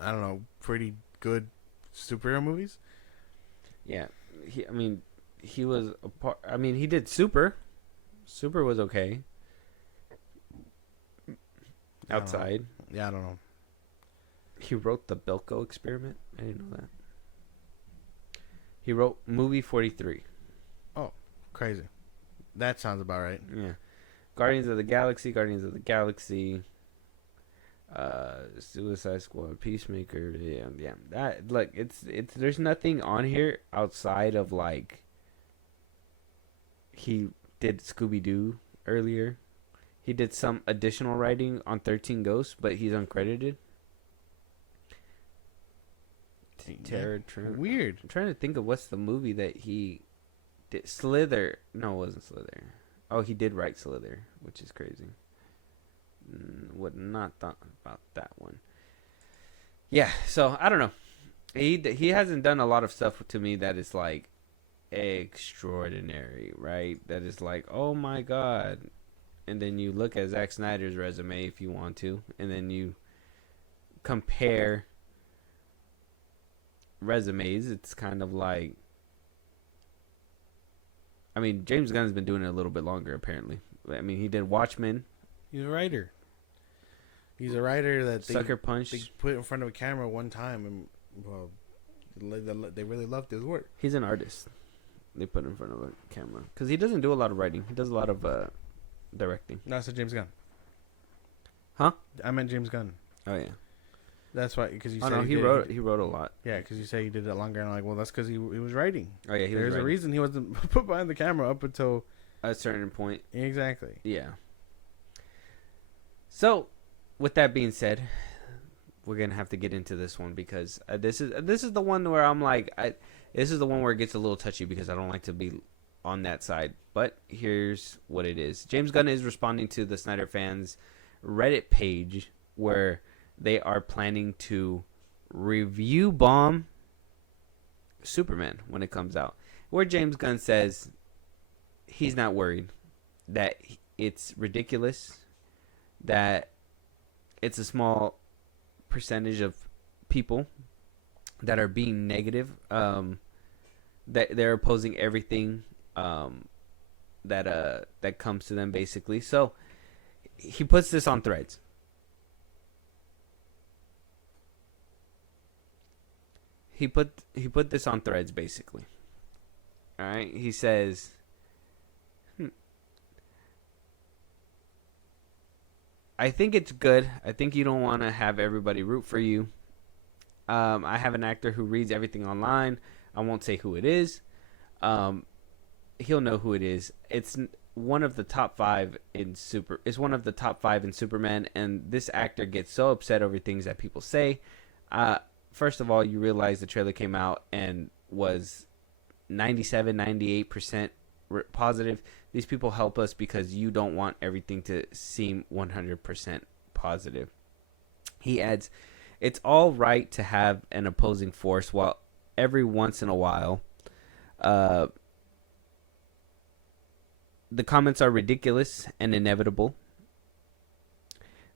I don't know, pretty good superhero movies. Yeah, he was a part. I mean, he did Super. Super was okay. Outside. I don't know. He wrote the Belko Experiment. I didn't know that. He wrote Movie 43. Oh, crazy. That sounds about right. Yeah. Guardians of the Galaxy. Suicide Squad, Peacemaker, yeah. That like it's there's nothing on here outside of like he did Scooby Doo earlier. He did some additional writing on 13 Ghosts, but he's uncredited. Terror. Weird. I'm trying to think of what's the movie that he did. Slither. No, it wasn't Slither. Oh, he did write Slither, which is crazy. Would not thought about that one. Yeah, so I don't know. He hasn't done a lot of stuff to me that is like extraordinary, right? That is like, oh my god. And then you look at Zack Snyder's resume if you want to, and then you compare resumes. It's kind of like, I mean, James Gunn's been doing it a little bit longer apparently. I mean, he did Watchmen. He's a writer. He's a writer that Sucker Punch. They put in front of a camera one time, and well, they really loved his work. He's an artist. They put in front of a camera because he doesn't do a lot of writing. He does a lot of directing. No, I said James Gunn. Huh? I meant James Gunn. Oh yeah. That's why, because you Oh said no, he wrote a lot. Yeah, because you say he did it longer, and I'm like, well, that's because he was writing. Oh yeah, There's a reason he wasn't put behind the camera up until a certain point. Exactly. Yeah. So, with that being said, we're gonna have to get into this one because this is the one where I'm like, this is the one where it gets a little touchy because I don't like to be on that side. But here's what it is: James Gunn is responding to the Snyder fans Reddit page where they are planning to review bomb Superman when it comes out, where James Gunn says he's not worried, that it's ridiculous, that it's a small percentage of people that are being negative, that they're opposing everything that comes to them, basically. So he puts this on Threads. He put this on Threads, basically. All right, he says, I think it's good. I think you don't want to have everybody root for you. I have an actor who reads everything online. I won't say who it is. He'll know who it is. It's one of the top 5 in It's one of the top 5 in Superman, and this actor gets so upset over things that people say. First of all, you realize the trailer came out and was 97, 98% positive. These people help us because you don't want everything to seem 100% positive. He adds, it's all right to have an opposing force while every once in a while the comments are ridiculous and inevitable.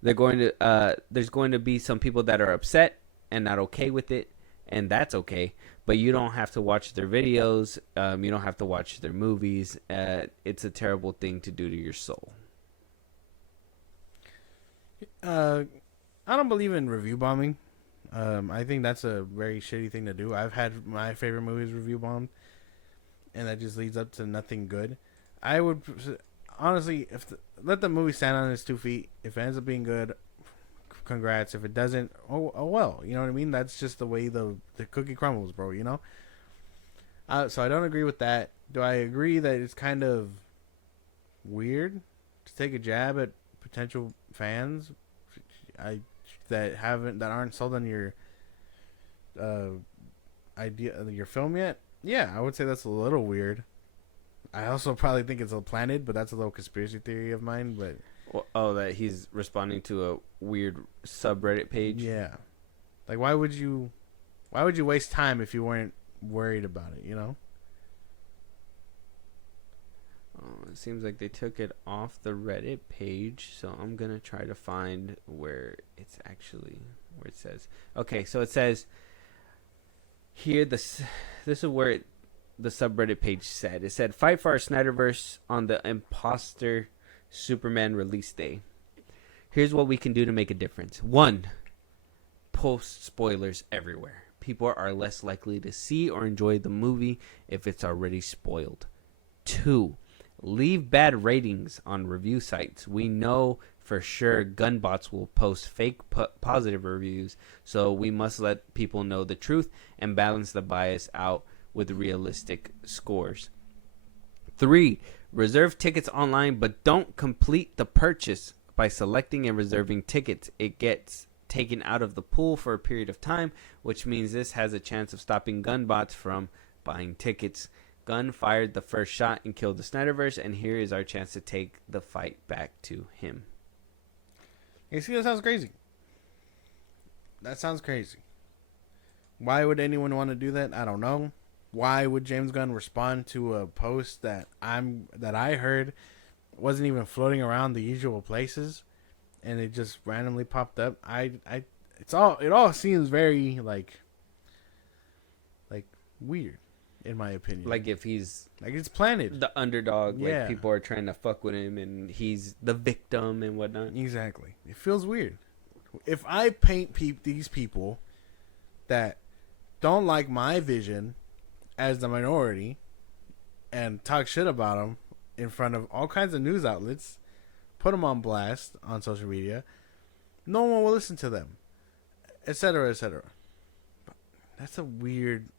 There's going to be some people that are upset and not okay with it, and that's okay. But you don't have to watch their videos. You don't have to watch their movies. It's a terrible thing to do to your soul. I don't believe in review bombing. I think that's a very shitty thing to do. I've had my favorite movies review bombed, and that just leads up to nothing good. I would honestly, let the movie stand on its 2 feet. If it ends up being good, congrats. If it doesn't, oh well. You know what I mean? That's just the way the cookie crumbles, bro. You know. So I don't agree with that. Do I agree that it's kind of weird to take a jab at potential fans that aren't sold on your idea, your film yet? Yeah, I would say that's a little weird. I also probably think it's planted, but that's a little conspiracy theory of mine. But that he's responding to a weird subreddit page. Yeah, like why would you waste time if you weren't worried about it? You know. It seems like they took it off the Reddit page, so I'm gonna try to find where it says. Okay, so it says here. This is where the subreddit page said. It said, "Fight for our Snyderverse on the imposter Superman release day. Here's what we can do to make a difference. 1. Post spoilers everywhere. People are less likely to see or enjoy the movie if it's already spoiled. 2. Leave bad ratings on review sites. We know for sure gun bots will post fake positive reviews, so we must let people know the truth and balance the bias out with realistic scores. 3. Reserve tickets online, but don't complete the purchase by selecting and reserving tickets. It gets taken out of the pool for a period of time, which means this has a chance of stopping gun bots from buying tickets. Gunn fired the first shot and killed the Snyderverse, and here is our chance to take the fight back to him. You see, that sounds crazy. That sounds crazy. Why would anyone want to do that? I don't know. Why would James Gunn respond to a post that I heard wasn't even floating around the usual places, and it just randomly popped up? It all seems very like weird, in my opinion. Like if he's like it's planted, the underdog, Yeah. like people are trying to fuck with him, and he's the victim and whatnot. Exactly. It feels weird. If I paint these people that don't like my vision as the minority and talk shit about them in front of all kinds of news outlets, put them on blast on social media, no one will listen to them, etc., etc. That's a weird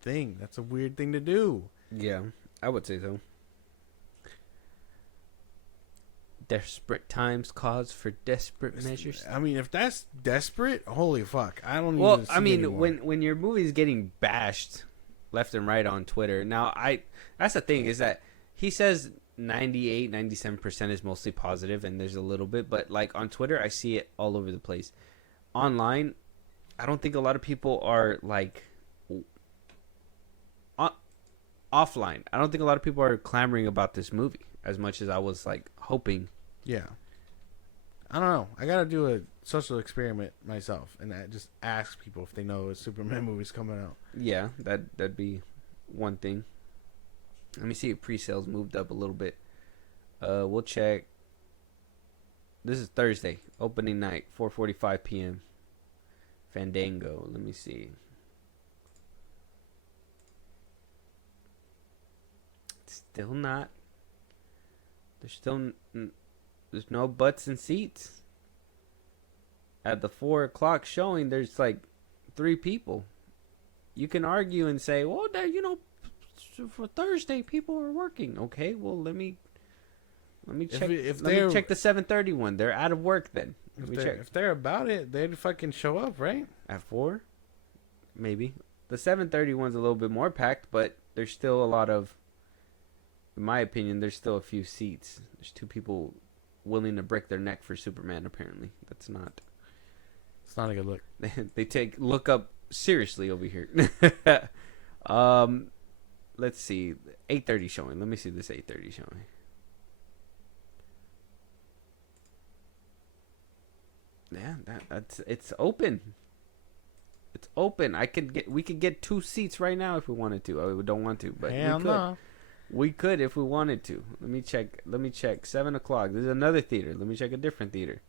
thing. That's a weird thing to do. Yeah, I would say so. Desperate times cause for desperate measures. I mean, if that's desperate, holy fuck! I don't. Well, even see I mean, anymore. when your movie's getting bashed left and right on Twitter, now that's the thing, is that he says 97% is mostly positive, and there's a little bit, but like on Twitter, I see it all over the place. Online, I don't think a lot of people are like offline. I don't think a lot of people are clamoring about this movie as much as I was like hoping. Yeah. I don't know. I gotta do a social experiment myself and just ask people if they know a Superman movie's coming out. Yeah, that'd be one thing. Let me see if pre-sales moved up a little bit. We'll check. This is Thursday, opening night, 4:45 p.m. Fandango. Let me see. Still not. There's no butts and seats. At the 4 o'clock showing, there's like 3 people. You can argue and say, well, for Thursday people are working. Okay, well let me check. Let me check the 7:30 one. They're out of work then. If they're about it, they'd fucking show up, right? At 4, maybe. The 7:30 one's a little bit more packed, but there's still a lot of. In my opinion, there's still a few seats. There's 2 people willing to break their neck for Superman. Apparently, that's not. It's not a good look. They look up seriously over here. Let's see, 8:30 showing. Let me see this 8:30 showing. Yeah, that's it's open. It's open. We could get 2 seats right now if we wanted to. We don't want to, but Hell we could. no. We could if we wanted to. Let me check. 7 o'clock. There's another theater. Let me check a different theater.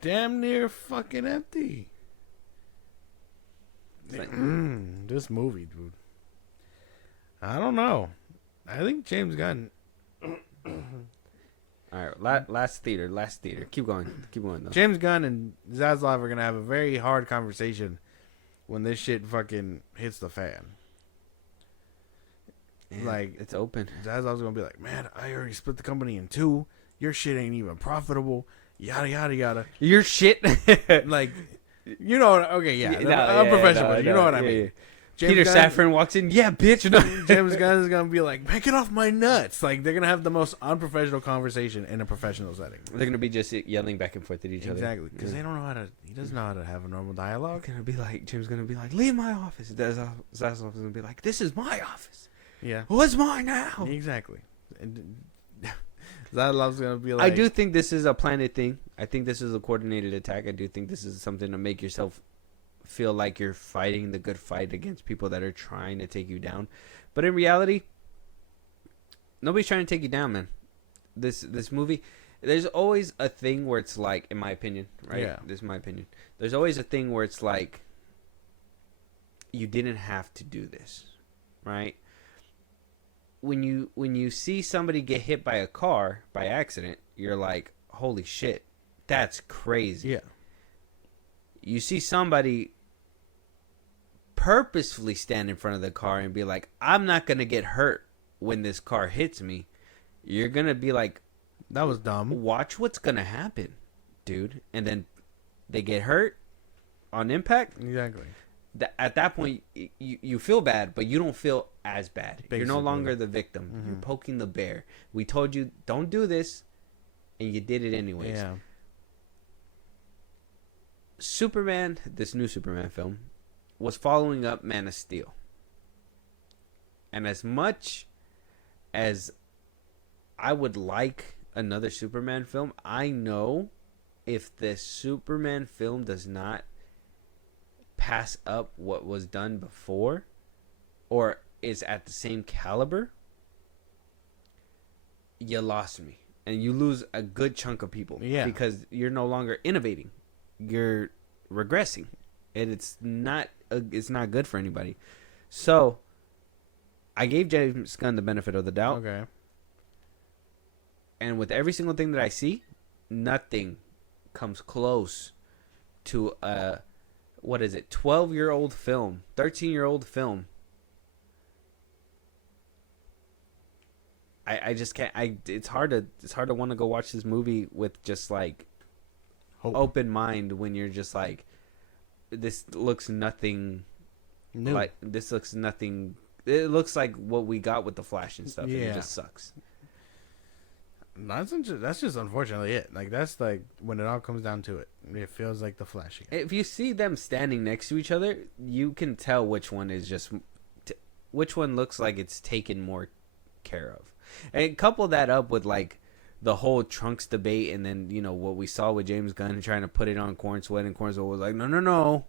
Damn near fucking empty. Like, This movie, dude. I don't know. I think James Gunn. all right, last theater. Keep going though. James Gunn and Zaslav are gonna have a very hard conversation when this shit fucking hits the fan. Yeah, like, it's open. Zaslav's gonna be like, "Man, I already split the company in 2. Your shit ain't even profitable. Yada yada yada." Your shit. Like, you know? Okay, yeah, Yeah, unprofessional. no, You know what I yeah, mean? yeah. James Peter Gunn- Safran walks in. Yeah, bitch. James Gunn is gonna be like, "Man, get off my nuts!" Like, they're gonna have the most unprofessional conversation in a professional setting. They're gonna be just yelling back and forth at each other. Exactly, because they don't know how to. He doesn't know how to have a normal dialogue. James gonna be like, leave my office. Zaslav's gonna be like, this is my office. Yeah, What's mine now? exactly. And Zaslav's gonna be I like, do think this is a planned thing. I think this is a coordinated attack. I do think this is something to make yourself feel like you're fighting the good fight against people that are trying to take you down. But in reality, nobody's trying to take you down, man. This movie, there's always a thing where it's like, in my opinion, right? Yeah. This is my opinion. There's always a thing where it's like, you didn't have to do this, right? when you see somebody get hit by a car by accident, you're like, holy shit, that's crazy. Yeah. You see somebody purposefully stand in front of the car and be like, I'm not gonna get hurt when this car hits me. You're gonna be like, that was dumb. Watch what's gonna happen, dude. And then they get hurt on impact. Exactly. At that point, you feel bad, but you don't feel as bad. Basically. You're no longer the victim. Mm-hmm. You're poking the bear. We told you, don't do this, and you did it anyways. Yeah. Superman, this new Superman film, was following up Man of Steel. And as much as I would like another Superman film, I know if the Superman film does not pass up what was done before or is at the same caliber, you lost me. And you lose a good chunk of people. Yeah. Because you're no longer innovating. You're regressing. And it's not good for anybody. So I gave James Gunn the benefit of the doubt. Okay. And with every single thing that I see, nothing comes close to a 12-year-old film, 13-year-old film. I just can't. It's hard to want to go watch this movie with just like hope. Open mind when you're just like, this looks nothing new. Like this looks nothing. It looks like what we got with the Flash and stuff. Yeah. And it just sucks. That's just unfortunately it. Like that's like when it all comes down to it, it feels like the Flash again. If you see them standing next to each other, you can tell which one is which one looks like it's taken more care of. And couple that up with like the whole Trunks debate, and then what we saw with James Gunn trying to put it on Corn Sweat, and Corn Sweat was like, no,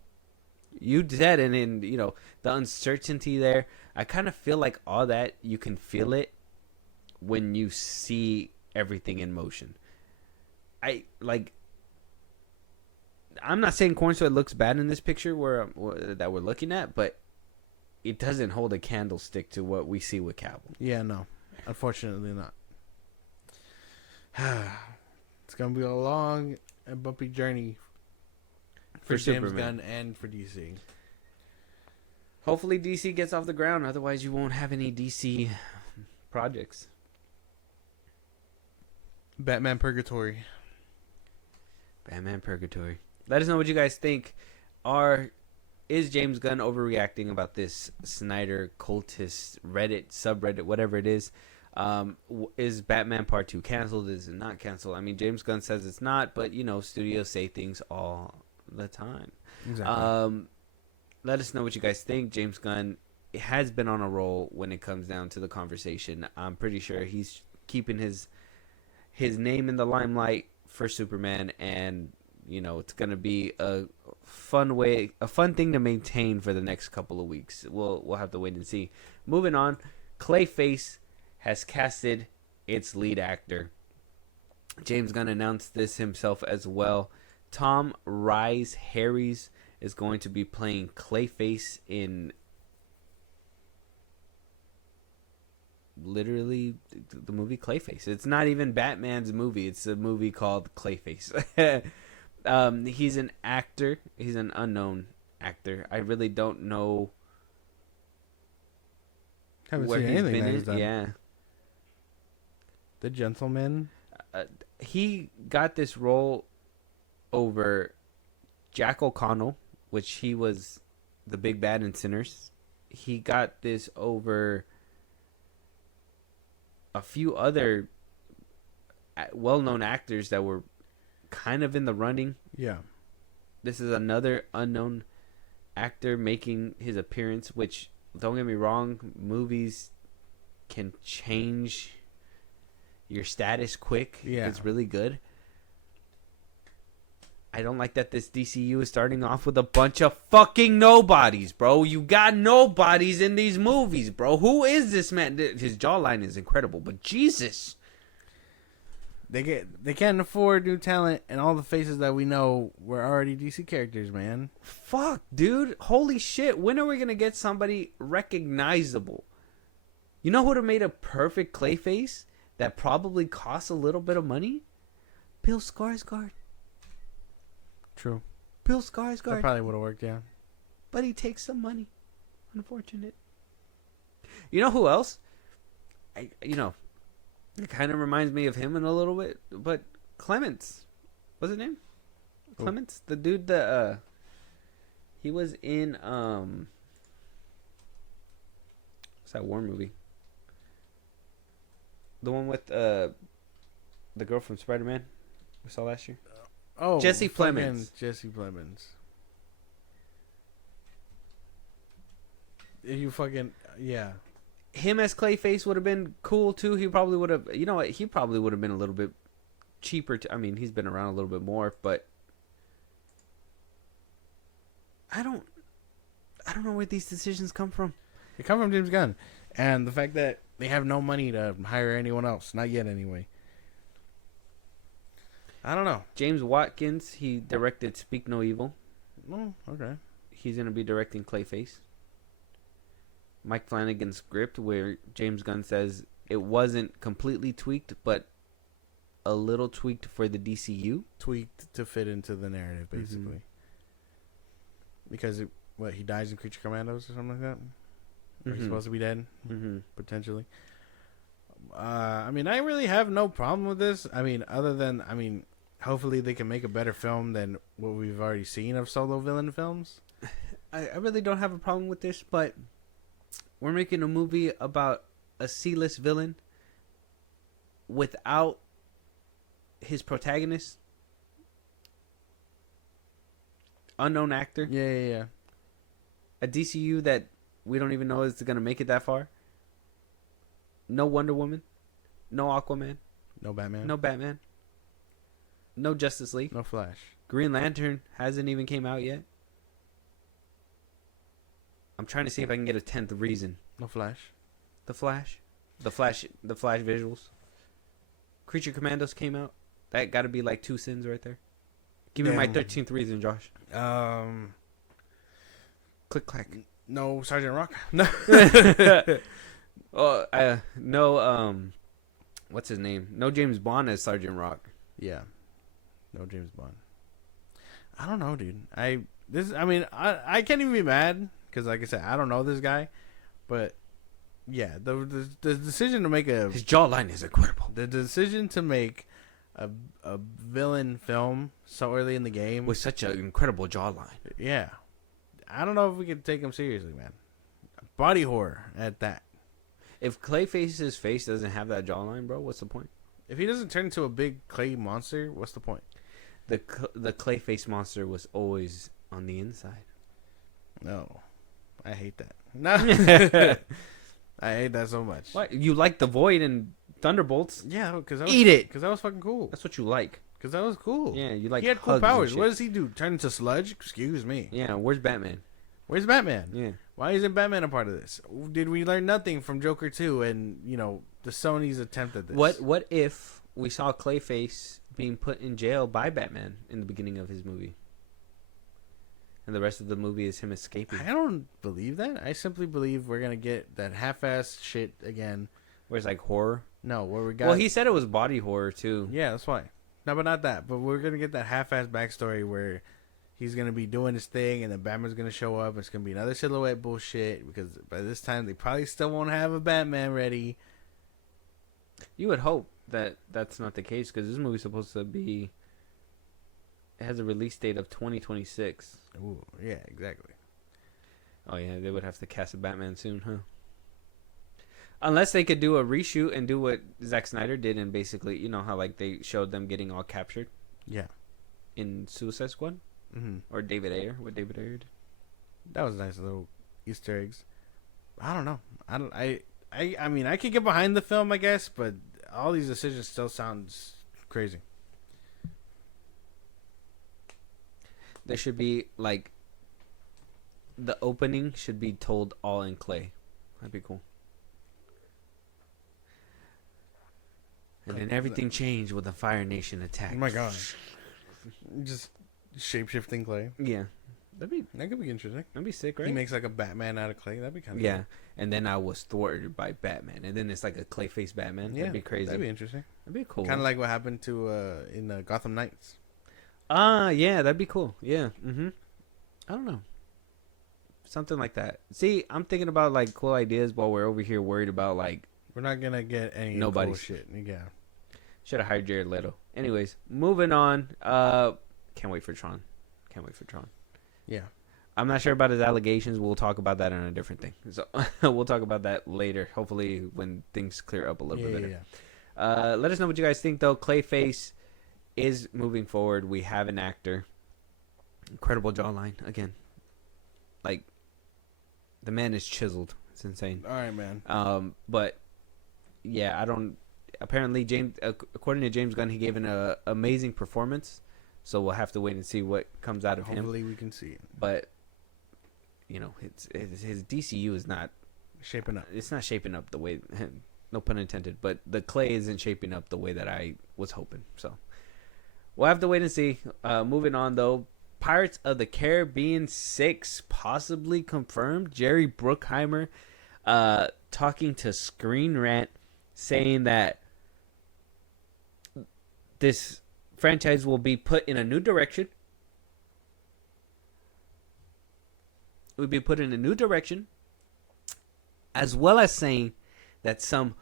you did, and then the uncertainty there. I kind of feel like all that you can feel it when you see everything in motion. I'm not saying Corn Sweat looks bad in this picture that we're looking at, but it doesn't hold a candlestick to what we see with Cavill. Yeah, no. Unfortunately not. It's going to be a long and bumpy journey for James Gunn and for DC. Hopefully DC gets off the ground, otherwise you won't have any DC projects. Batman Purgatory. Let us know what you guys think. Is James Gunn overreacting about this Snyder cultist Reddit subreddit, whatever it is? Is Batman Part 2 canceled? Is it not canceled? I mean, James Gunn says it's not, but studios say things all the time. Exactly. Let us know what you guys think. James Gunn has been on a roll when it comes down to the conversation. I'm pretty sure he's keeping his name in the limelight for Superman, and it's gonna be a fun thing to maintain for the next couple of weeks. We'll have to wait and see. Moving on, Clayface has casted its lead actor. James Gunn announced this himself as well. Tom Rhys Harris is going to be playing Clayface in literally the movie Clayface. It's not even Batman's movie. It's a movie called Clayface. He's an actor. He's an unknown actor. I really don't know where he's been in. Done. Yeah. The Gentleman. He got this role over Jack O'Connell, which he was the big bad in Sinners. He got this over a few other well-known actors that were kind of in the running. Yeah. This is another unknown actor making his appearance, which, don't get me wrong, movies can change your status quick. Yeah. It's really good. I don't like that this DCU is starting off with a bunch of fucking nobodies, bro. You got nobodies in these movies, bro. Who is this man? His jawline is incredible, but Jesus. They can't afford new talent, and all the faces that we know were already DC characters, man. Fuck, dude. Holy shit. When are we going to get somebody recognizable? You know who would have made a perfect Clayface that probably costs a little bit of money? Bill Skarsgård. True. Bill That Skarsgård. probably would have worked, yeah. But he takes some money. Unfortunate. You know who else? It kind of reminds me of him in a little bit. But Clements. What's his name? Who? Clements? The dude that, he was in, what's that war movie? The one with, the girl from Spider-Man we saw last year. Oh, Jesse fucking Plemons. Jesse Plemons. You fucking yeah. Him as Clayface would have been cool too. He probably would have. You know what? He probably would have been a little bit cheaper. I mean, he's been around a little bit more, but I don't know where these decisions come from. They come from James Gunn, and the fact that they have no money to hire anyone else, not yet anyway. I don't know. James Watkins, he directed Speak No Evil. Oh, okay. He's gonna be directing Clayface. Mike Flanagan's script, where James Gunn says it wasn't completely tweaked, but a little tweaked for the DCU. Tweaked to fit into the narrative, basically. Because he dies in Creature Commandos or something like that. Or he's supposed to be dead, potentially. I mean, I really have no problem with this. I mean, other than hopefully they can make a better film than what we've already seen of solo villain films. I really don't have a problem with this, but we're making a movie about a C-list villain without his protagonist. Unknown actor. Yeah. A DCU that we don't even know is going to make it that far. No Wonder Woman. No Aquaman. No Batman. No Batman. No Justice League. No Flash. Green Lantern hasn't even came out yet. I'm trying to see if I can get a 10th reason. No Flash. The Flash visuals. Creature Commandos came out. That got to be like 2 sins right there. Give me my 13th reason, Josh. Click clack. No Sergeant Rock. No. No. What's his name? No James Bond as Sergeant Rock. Yeah. No James Bond. I don't know, dude. I can't even be mad because, like I said, I don't know this guy, but yeah, the decision to make his jawline is incredible. The decision to make a villain film so early in the game with such an incredible jawline. Yeah, I don't know if we could take him seriously, man. Body horror at that. If Clayface's face doesn't have that jawline, bro, what's the point? If he doesn't turn into a big clay monster, what's the point? The Clayface monster was always on the inside. No, I hate that. No, I hate that so much. What? You like the Void and Thunderbolts? Yeah, because eat it. Because that was fucking cool. That's what you like. Because that was cool. Yeah, you like. He had cool powers. What does he do? Turn into sludge? Excuse me. Yeah, where's Batman? Where's Batman? Yeah. Why isn't Batman a part of this? Did we learn nothing from Joker 2 and, the Sony's attempt at this? What if we saw Clayface being put in jail by Batman in the beginning of his movie? And the rest of the movie is him escaping. I don't believe that. I simply believe we're going to get that half-assed shit again. Where it's like horror? No, where we got... Well, he said it was body horror, too. Yeah, that's why. No, but not that. But we're going to get that half-assed backstory where he's going to be doing his thing and then Batman's going to show up. It's going to be another silhouette bullshit because by this time they probably still won't have a Batman ready. You would hope that that's not the case because this movie's supposed to be... It has a release date of 2026. Ooh, yeah, exactly. Oh, yeah, they would have to cast a Batman soon, huh? Unless they could do a reshoot and do what Zack Snyder did and basically, you know how like they showed them getting all captured? Yeah. In Suicide Squad? Mm-hmm. Or David Ayer? What David Ayer did? That was nice little Easter eggs. I don't know. I mean, I could get behind the film, I guess, but all these decisions still sounds crazy. There should be, like, the opening should be told all in clay. That'd be cool. And then everything changed with the Fire Nation attack. Oh my gosh. Just shape-shifting clay. Yeah. That could be interesting. That'd be sick, right? He makes like a Batman out of clay. That'd be kind of Yeah, cool. and then I was thwarted by Batman, and then it's like a Clayface Batman. Yeah, That'd be crazy. That'd be interesting. That'd be cool. Kind of like what happened to in Gotham Knights. Yeah, that'd be cool. Yeah. I don't know. Something like that. See, I'm thinking about like cool ideas while we're over here worried about like We're not gonna get any Nobody's. cool shit. Yeah. should have hired Jared Leto. Anyways, moving on. Can't wait for Tron. Yeah. I'm not sure about his allegations. We'll talk about that on a different thing. So we'll talk about that later. Hopefully, when things clear up a little bit better. Yeah. Let us know what you guys think, though. Clayface is moving forward. We have an actor. Incredible jawline again. Like the man is chiseled. It's insane. All right, man. But yeah, I don't. Apparently, according to James Gunn, he gave an amazing performance. So we'll have to wait and see what comes out of him. Hopefully, we can see it. But you know, his DCU is not Shaping up. It's not shaping up the way. No pun intended. But the clay isn't shaping up the way that I was hoping. So we'll have to wait and see. Moving on though, Pirates of the Caribbean 6 possibly confirmed. Jerry Bruckheimer talking to Screen Rant, saying that this franchise will be put in a new direction. It would be put in a new direction, as well as saying that some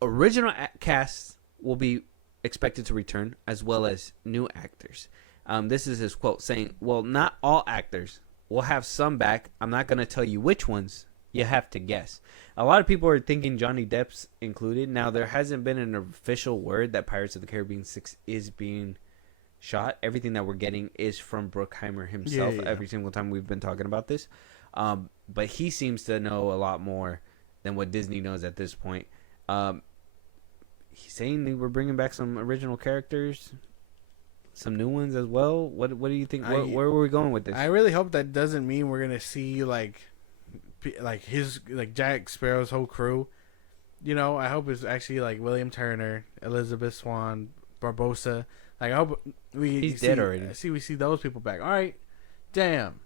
original casts will be expected to return, as well as new actors. This is his quote saying, well, not all actors. We'll have some back. I'm not going to tell you which ones. You have to guess. A lot of people are thinking Johnny Depp's included. Now, there hasn't been an official word that Pirates of the Caribbean 6 is being shot. Everything that we're getting is from Bruckheimer himself. Yeah. Every single time we've been talking about this. But he seems to know a lot more than what Disney knows at this point. He's saying that we're bringing back some original characters, some new ones as well. What do you think? Where were we going with this? I really hope that doesn't mean we're gonna see like Jack Sparrow's whole crew. You know, I hope it's actually like William Turner, Elizabeth Swann, Barbossa. Like, I hope he's dead already. We see those people back. All right, damn.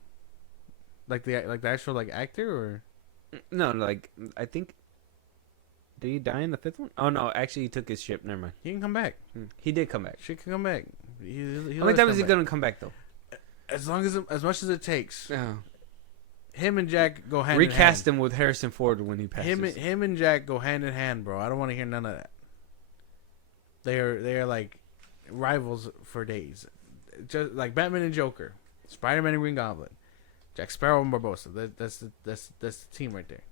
Like the actual like actor or no, like I think. Did he die in the fifth one? Oh no, actually he took his ship. Never mind. he can come back. He did come back. Shit can come back. How many times is he gonna come back though? As much as it takes. Yeah. Him and Jack go hand Recast in hand. him with Harrison Ford when he passes. Him and Jack go hand in hand, bro. I don't want to hear none of that. They are like rivals for days, just like Batman and Joker, Spider-Man and Green Goblin, Jack Sparrow and Barbossa. That's the team right there.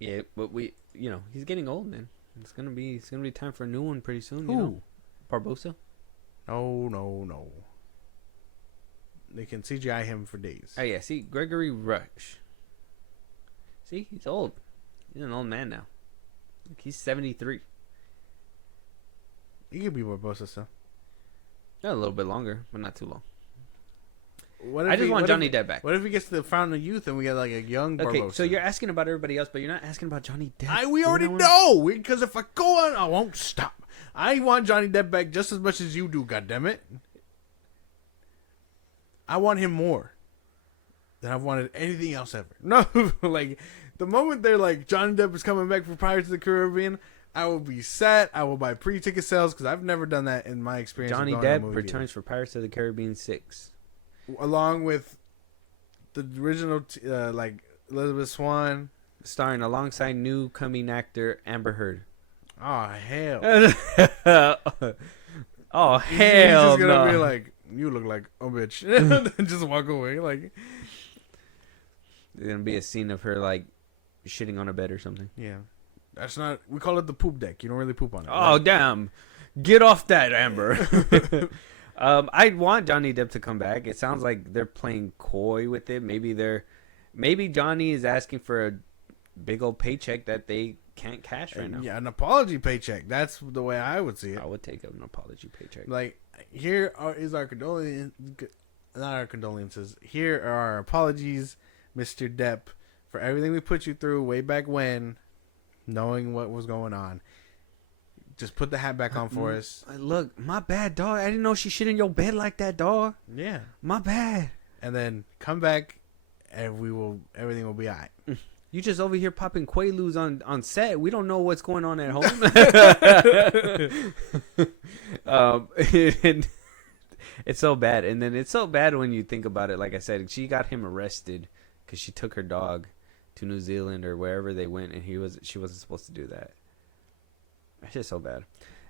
Yeah, but he's getting old, man. It's gonna be time for a new one pretty soon. Who? You know? Barbossa. No. They can CGI him for days. Oh yeah, see Gregory Rush. See, he's old. He's an old man now. Like, he's 73. He could be Barbossa, so. A little bit longer, but not too long. What I just want Johnny Depp back. What if he gets to the Fountain of Youth and we get like a young Barbossa? Okay, so you're asking about everybody else, but you're not asking about Johnny Depp. We already know, because if I go on, I won't stop. I want Johnny Depp back just as much as you do, goddammit. I want him more than I've wanted anything else ever. No, like, the moment they're like, Johnny Depp is coming back for Pirates of the Caribbean, I will be set. I will buy pre-ticket sales, because I've never done that in my experience. Johnny Depp returns for Pirates of the Caribbean 6. Along with the original, like, Elizabeth Swann. Starring alongside new coming actor Amber Heard. Oh, hell. Oh, He's hell just gonna no. be like, you look like a bitch. And then just walk away. Like, There's going to be a scene of her, like, shitting on a bed or something. yeah. That's not, we call it the poop deck. You don't really poop on it. Oh, damn. Get off that, Amber. I want Johnny Depp to come back. It sounds like they're playing coy with it. Maybe Johnny is asking for a big old paycheck that they can't cash right now. Yeah, an apology paycheck. That's the way I would see it. I would take an apology paycheck. Like, is our condolences, not our condolences. Here are our apologies, Mr. Depp, for everything we put you through way back when, knowing what was going on. Just put the hat back on for us. Look, my bad, dog. I didn't know she shit in your bed like that, dog. Yeah. My bad. And then come back, and everything will be alright. You just over here popping Quaaludes on set. We don't know what's going on at home. It's so bad. And then it's so bad when you think about it. Like I said, she got him arrested because she took her dog to New Zealand or wherever they went, and she wasn't supposed to do that. It's just so bad.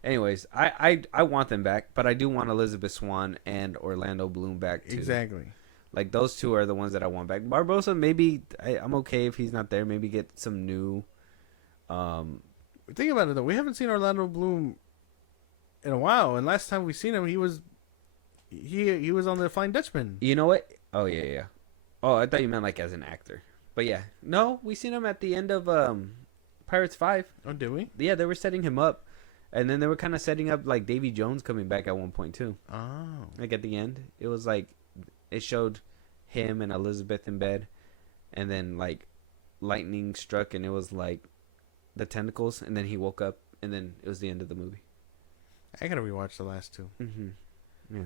Anyways, I want them back, but I do want Elizabeth Swann and Orlando Bloom back too. Exactly. Like, those two are the ones that I want back. Barbosa, maybe I'm okay if he's not there. Maybe get some new. Think about it though. We haven't seen Orlando Bloom in a while, and last time we seen him, he was on the Flying Dutchman. You know what? Oh yeah. Oh, I thought you meant like as an actor. But yeah, no, we seen him at the end of Pirates 5. Oh, did we? Yeah, they were setting him up, and then they were kind of setting up like Davy Jones coming back at one point too. Oh. Like at the end, it was like. It showed him and Elizabeth in bed, and then like lightning struck, and it was like the tentacles, and then he woke up, and then it was the end of the movie. I gotta rewatch the last two. Mm-hmm. Yeah,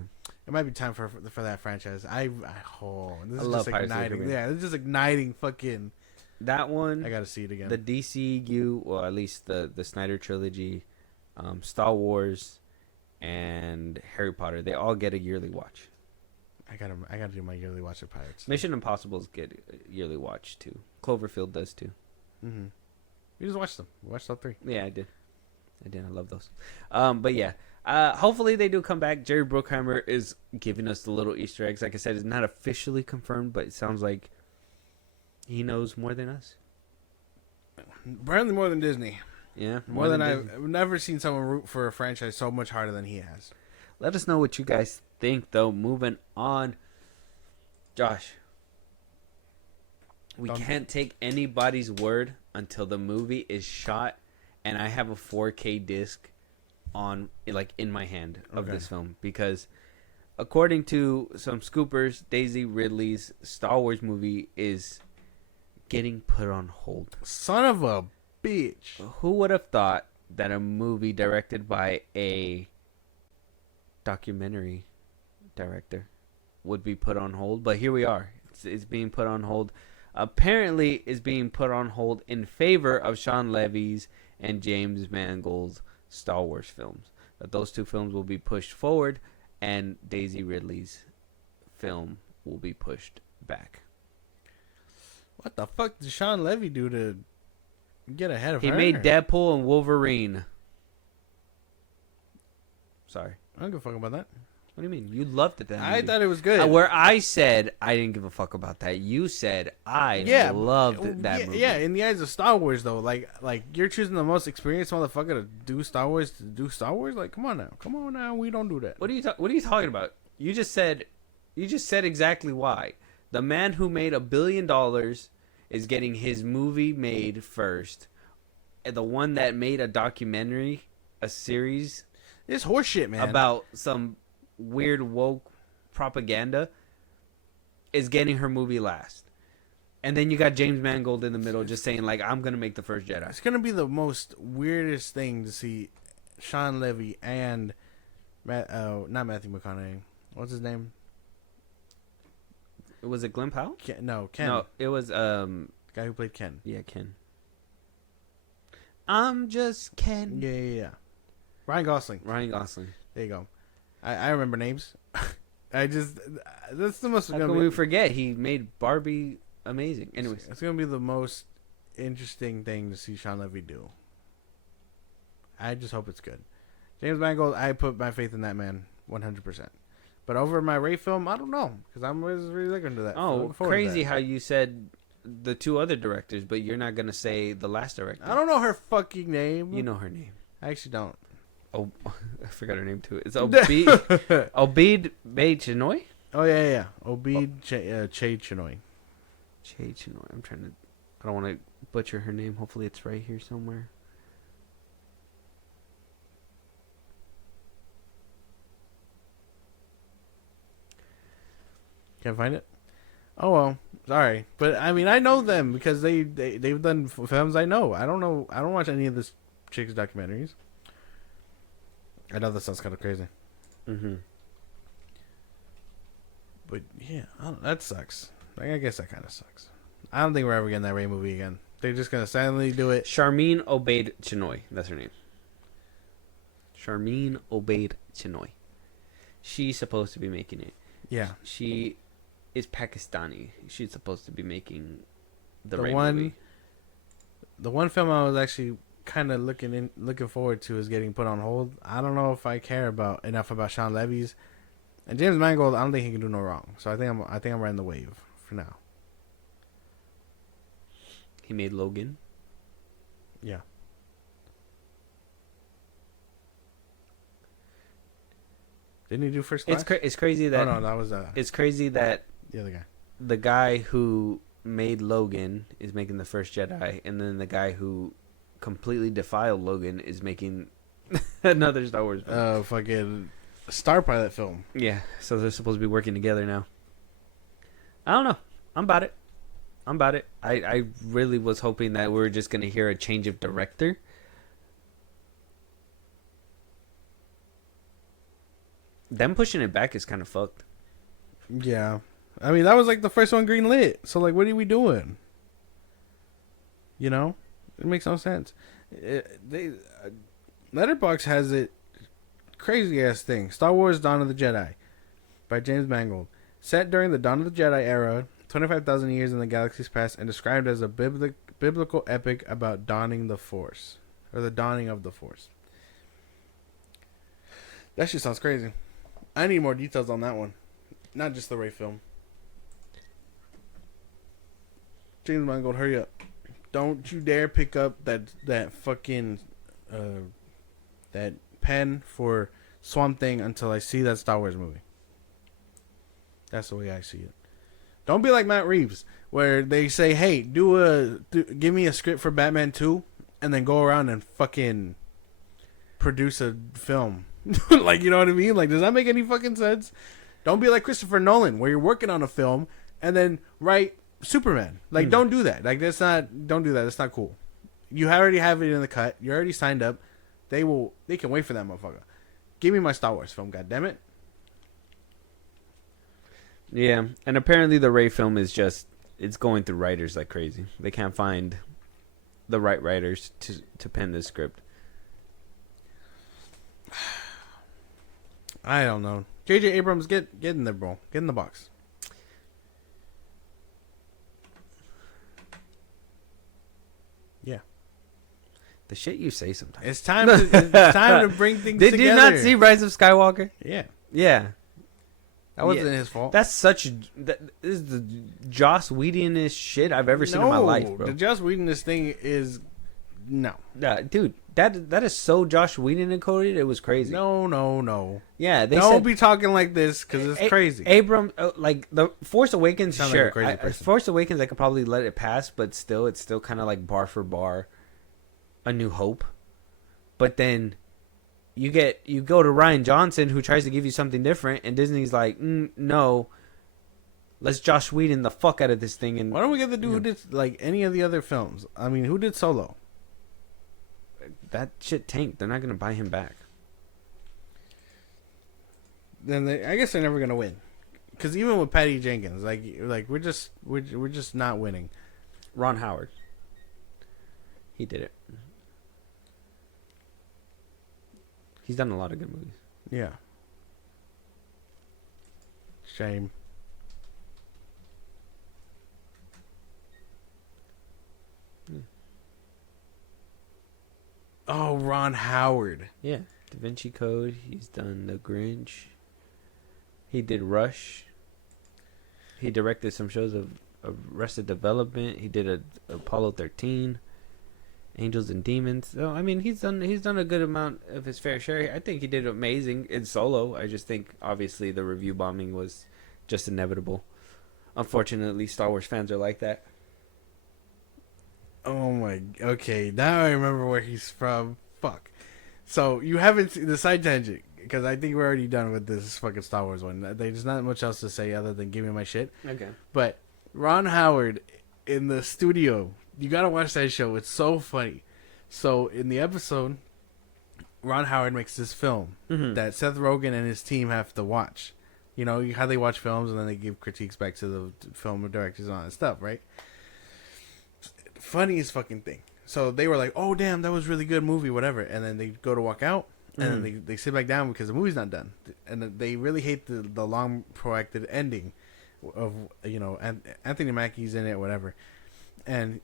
it might be time for that franchise. This I is love just Pirates of the igniting. Caribbean. Yeah, it's just igniting. Fucking that one. I gotta see it again. The DCU, well, at least the Snyder trilogy, Star Wars, and Harry Potter. They all get a yearly watch. I gotta do my yearly watch of Pirates. Mission Impossible's get a yearly watch too. Cloverfield does too. Mm-hmm. We just watched them. We watched all three. Yeah, I did. I love those. But yeah, hopefully they do come back. Jerry Bruckheimer is giving us the little Easter eggs. Like I said, it's not officially confirmed, but it sounds like he knows more than us. Apparently more than Disney. Yeah, more than I've never seen someone root for a franchise so much harder than he has. Let us know what you guys think, though. Moving on. Josh. We can't take anybody's word until the movie is shot and I have a 4K disc on, like, in my hand of this film. Because according to some scoopers, Daisy Ridley's Star Wars movie is getting put on hold. Son of a bitch. Who would have thought that a movie directed by a documentary director would be put on hold? But here we are. It's being put on hold. Apparently is being put on hold in favor of Sean Levy's and James Mangold's Star Wars films. That those two films will be pushed forward and Daisy Ridley's film will be pushed back. What the fuck did Sean Levy do to get ahead of her? He made Deadpool and Wolverine. Sorry. I don't give a fuck about that. What do you mean? You loved it then. I thought it was good. Where I said I didn't give a fuck about that. You said I loved that movie. Yeah, in the eyes of Star Wars though, like you're choosing the most experienced motherfucker to do Star Wars. Like, come on now, we don't do that. What are you talking about? You just said exactly why. The man who made $1 billion is getting his movie made first. And the one that made a documentary, a series, it's horseshit, man, about some weird woke propaganda is getting her movie last. And then you got James Mangold in the middle just saying, like, I'm going to make The First Jedi. It's going to be the most weirdest thing to see Sean Levy and not Matthew McConaughey. What's his name? Was it Glenn Powell? Ken. No, it was the guy who played Ken. Yeah, Ken. I'm just Ken. Yeah. Ryan Gosling. There you go. I remember names. That's the most. How can we forget? He made Barbie amazing. Anyways, it's gonna be the most interesting thing to see Sean Levy do. I just hope it's good. James Mangold, I put my faith in that man 100%. But over my Ray film, I don't know, because I'm really looking to that. Oh, crazy how you said the two other directors, but you're not gonna say the last director. I don't know her fucking name. You know her name. I actually don't. Oh, I forgot her name too. It's Obid Bay Chinoy? Oh, yeah. Obid Che Chinoy. Che Chinoy. I don't want to butcher her name. Hopefully it's right here somewhere. Can't find it? Oh, well. Sorry. But, I mean, I know them because they've done films I know. I don't watch any of this chick's documentaries. I know that sounds kind of crazy. Mm-hmm. But yeah, that sucks. Like, I guess that kind of sucks. I don't think we're ever getting that Rey movie again. They're just gonna silently do it. Charmin Obaid Chinoy. That's her name. Charmin Obaid Chinoy. She's supposed to be making it. Yeah. She is Pakistani. She's supposed to be making the The Rey one- movie. The one film I was actually kind of looking forward to is getting put on hold. I don't know if I care enough about Sean Levy's and James Mangold. I don't think he can do no wrong. So I think I'm riding the wave for now. He made Logan. Yeah. Didn't he do First Class? It's crazy that no, that was it's crazy that the other guy. the guy who made Logan is making the first Jedi, and then the guy who completely defiled Logan is making another Star Wars film. Fucking Star Pilot film. Yeah, so they're supposed to be working together now. I don't know. I'm about it. I really was hoping that we were just going to hear a change of director. Them pushing it back is kind of fucked. Yeah. I mean, that was like the first one green lit. So, like, what are we doing? You know? It makes no sense. Letterboxd has it crazy ass thing. Star Wars Dawn of the Jedi by James Mangold. Set during the Dawn of the Jedi era, 25,000 years in the galaxy's past, and described as a biblical epic about dawning the Force. Or the dawning of the Force. That shit sounds crazy. I need more details on that one. Not just the Rey film. James Mangold, hurry up. Don't you dare pick up that fucking that pen for Swamp Thing until I see that Star Wars movie. That's the way I see it. Don't be like Matt Reeves, where they say, "Hey, give me a script for Batman 2," and then go around and fucking produce a film. Like, you know what I mean? Like, does that make any fucking sense? Don't be like Christopher Nolan, where you're working on a film and then write Superman. Like, don't do that. Like, don't do that. That's not cool. You already have it in the cut. You're already signed up. They can wait for that motherfucker. Give me my Star Wars film, goddammit. Yeah, and apparently the Rey film is it's going through writers like crazy. They can't find the right writers to pen this script. I don't know. J.J. Abrams, get in there, bro. Get in the box. Yeah. The shit you say sometimes. It's time to bring things Did together. you not see Rise of Skywalker? Yeah. Yeah. That wasn't his fault. This is the Joss Whedon-ish shit I've ever seen in my life, bro. The Joss Whedon thing is no. Dude, that is so Josh Whedon encoded. It was crazy. No. Yeah, they don't said, be talking like this because it's crazy. Abrams, like the Force Awakens, Sound sure. like a crazy person. Force Awakens, I could probably let it pass, but still, it's still kind of like bar for bar, A New Hope. But then you go to Rian Johnson, who tries to give you something different, and Disney's like, no, let's Josh Whedon the fuck out of this thing. And why don't we get the dude who did like any of the other films? I mean, who did Solo? That shit tanked. They're not gonna buy him back. Then I guess they're never gonna win, because even with Patty Jenkins, like we're just not winning. Ron Howard, he did it. He's done a lot of good movies. Yeah. Shame. Oh, Ron Howard. Yeah, Da Vinci Code. He's done The Grinch. He did Rush. He directed some shows of Arrested Development. He did Apollo 13, Angels and Demons. So I mean, he's done a good amount of his fair share. I think he did amazing in Solo. I just think obviously the review bombing was just inevitable. Unfortunately, Star Wars fans are like that. Oh my. Okay, now I remember where he's from. Fuck. So you haven't seen the side tangent, because I think we're already done with this fucking Star Wars one. There's not much else to say other than give me my shit. Okay. But Ron Howard in the studio, you gotta watch that show. It's so funny. So in the episode, Ron Howard makes this film Mhm. that Seth Rogen and his team have to watch. You know how they watch films and then they give critiques back to the film directors and all that stuff, right? Funniest fucking thing. So they were like, "Oh damn, that was really good movie, whatever," and then they go to walk out. And then they sit back down because the movie's not done, and they really hate the long proactive ending of Anthony Mackie's in it, whatever, and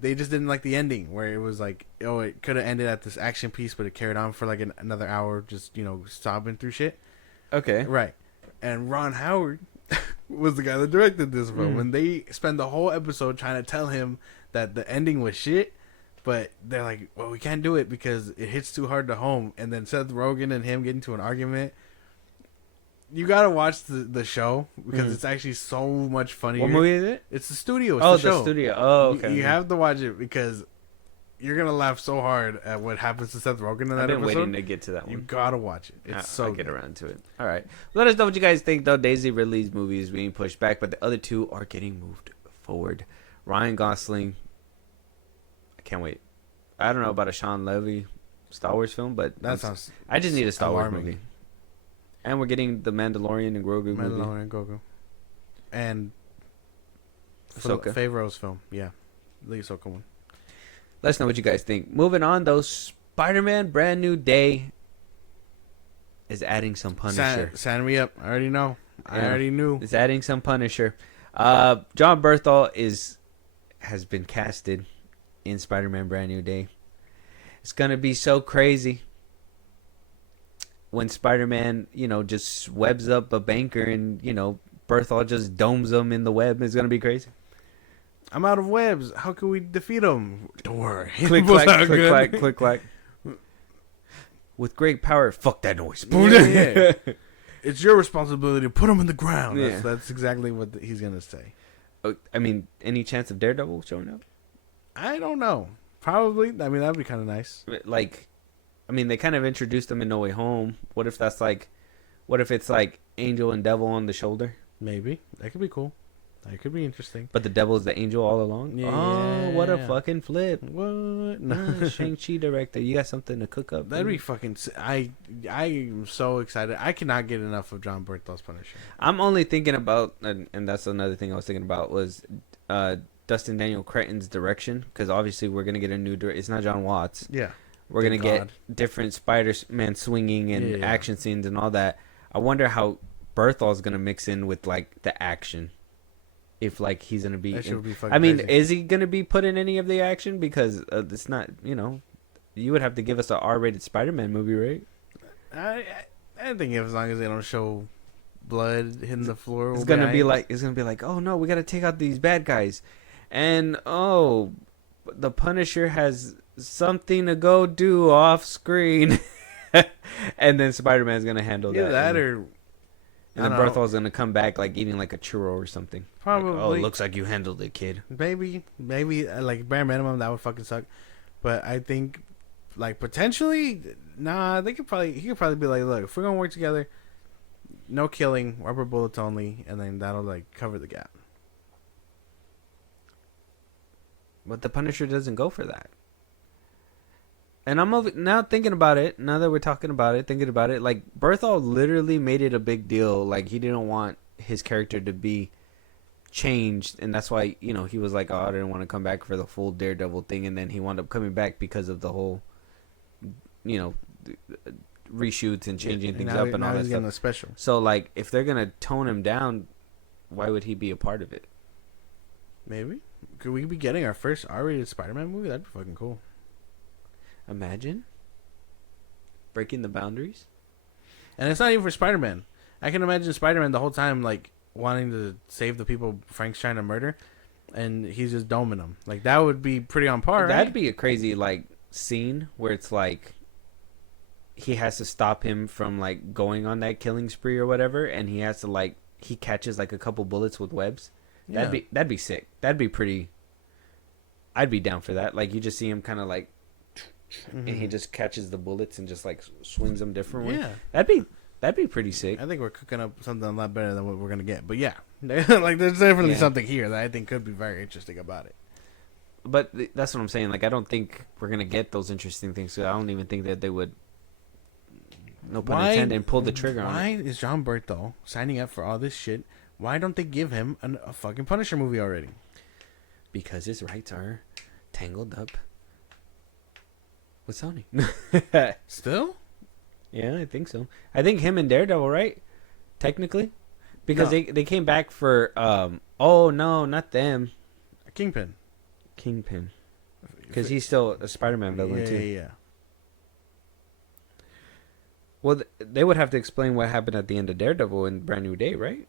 they just didn't like the ending where it was like, oh, it could have ended at this action piece, but it carried on for like another hour, just sobbing through shit. Okay. Right, and Ron Howard was the guy that directed this film, and they spend the whole episode trying to tell him that the ending was shit. But they're like, well, we can't do it because it hits too hard to home. And then Seth Rogen and him get into an argument. You gotta watch the show because it's actually so much funnier. What movie is it? It's the studio. It's Oh, the show. studio. Oh, okay. You have to watch it because you're gonna laugh so hard at what happens to Seth Rogen in that I've been episode. waiting to get to that one. You gotta watch it. It's I'll so get good. around to it. All right. Let us know what you guys think, though. Daisy Ridley's movie is being pushed back, but the other two are getting moved forward. Ryan Gosling. I can't wait. I don't know about a Sean Levy Star Wars film, but That sounds. I just need a Star Wars alarming. movie. And we're getting the Mandalorian and Grogu movie. Mandalorian and Goku. And Ahsoka. Favreau's film. Yeah. The Ahsoka one. Let us know what you guys think. Moving on, though, Spider-Man Brand New Day is adding some Punisher. Sign me up. I already know. I Yeah. already knew. It's adding some Punisher. Jon Bernthaal has been casted in Spider-Man Brand New Day. It's gonna be so crazy when Spider-Man, just webs up a banker and Berthal just domes him in the web. It's gonna be crazy. I'm out of webs. How can we defeat them? Don't worry. Click It was clack, not click good. clack, click clack. With great power, fuck that noise. Yeah. It's your responsibility to put them in the ground. Yeah. That's exactly what he's gonna say. I mean, any chance of Daredevil showing up? I don't know. Probably. I mean, that'd be kind of nice. Like, I mean, they kind of introduced them in No Way Home. What if it's like Angel and Devil on the shoulder, Maybe that could be cool. That could be interesting. but the devil is the angel all along? Yeah. Oh, what a fucking flip! What? No. Shang-Chi director, you got something to cook up? That'd be dude? fucking. I am so excited. I cannot get enough of Jon Bernthal's Punisher. I'm only thinking about, and that's another thing I was thinking about was Dustin Daniel Cretton's direction, because obviously we're gonna get a new director. It's not John Watts. Yeah. We're gonna Thank get God. different Spider-Man swinging and Yeah. action scenes and all that. I wonder how Berthal's gonna mix in with like the action. If like he's gonna be, That shit would be fucking I mean, crazy. is he gonna be put in any of the action? Because it's not, you would have to give us an R-rated Spider-Man movie, right? I think as long as they don't show blood hitting the floor, It's gonna be like, oh no, we gotta take out these bad guys, and oh, the Punisher has something to go do off screen, and then Spider-Man's gonna handle either that. that or And then I don't know. Berthal's gonna come back like eating like a churro or something. Probably. Like, oh, looks like you handled it, kid. maybe like bare minimum that would fucking suck. But I think like potentially, he could probably be like, look, if we're gonna work together, no killing, rubber bullets only, and then that'll like cover the gap. But the Punisher doesn't go for that. And I'm now thinking about it. Now that we're talking about it, thinking about it, like Berthal literally made it a big deal. Like he didn't want his character to be changed, and that's why he was like, "Oh, I didn't want to come back for the full Daredevil thing," and then he wound up coming back because of the whole, reshoots and changing things up and all that he's getting stuff. a special. So like, if they're gonna tone him down, why would he be a part of it? Maybe could we be getting our first R-rated Spider-Man movie? That'd be fucking cool. Imagine breaking the boundaries. And it's not even for Spider-Man. I can imagine Spider-Man the whole time like wanting to save the people Frank's trying to murder, and he's just doming them. Like that would be pretty on par. That'd right? be a crazy like scene where it's like he has to stop him from like going on that killing spree or whatever, and he has to like he catches like a couple bullets with webs. Yeah. That'd be sick. That'd be pretty. I'd be down for that. Like you just see him kind of like, and he just catches the bullets and just like swings them different ways. Yeah. That'd be pretty sick. I think we're cooking up something a lot better than what we're gonna get. But yeah, like there's definitely Yeah. something here that I think could be very interesting about it. But that's what I'm saying. Like I don't think we're gonna get those interesting things. So I don't even think that they would no pun intended, and pulled the trigger on Why it. is Jon Bernthaal signing up for all this shit? Why don't they give him a fucking Punisher movie already? Because his rights are tangled up with Sony. Still? Yeah, I think so. I think him and Daredevil, right? Technically, because No. they came back for oh no, not them. Kingpin. Kingpin, because he's still a Spider-Man villain too. Yeah. Well, they would have to explain what happened at the end of Daredevil in Brand New Day, right?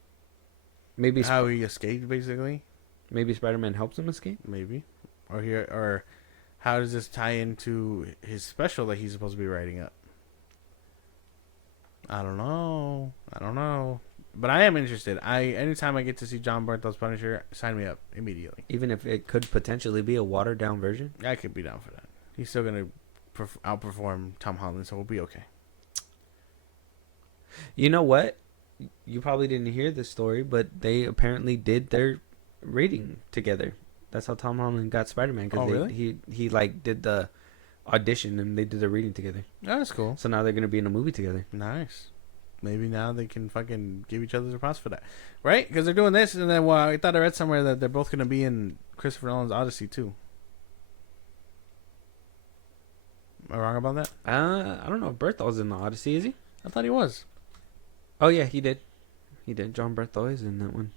Maybe How he escaped, basically. maybe Spider-Man helps him escape. Maybe, or how does this tie into his special that he's supposed to be writing up? I don't know. But I am interested. Anytime I get to see Jon Bernthaal's Punisher, sign me up immediately. Even if it could potentially be a watered-down version. I could be down for that. He's still gonna outperform Tom Holland, so we'll be okay. You know what? You probably didn't hear this story, but they apparently did their reading together. That's how Tom Holland got Spider-Man. Cause really? He like did the audition and they did the reading together. Oh, that's cool. So now they're gonna be in a movie together. Nice. Maybe now they can fucking give each other the props for that, right? Because they're doing this, and then I thought I read somewhere that they're both gonna be in Christopher Nolan's Odyssey too. Am I wrong about that? I don't know if Berthal's in the Odyssey, is he? I thought he was. Oh yeah, he did. He did. Jon Bernthaal is in that one.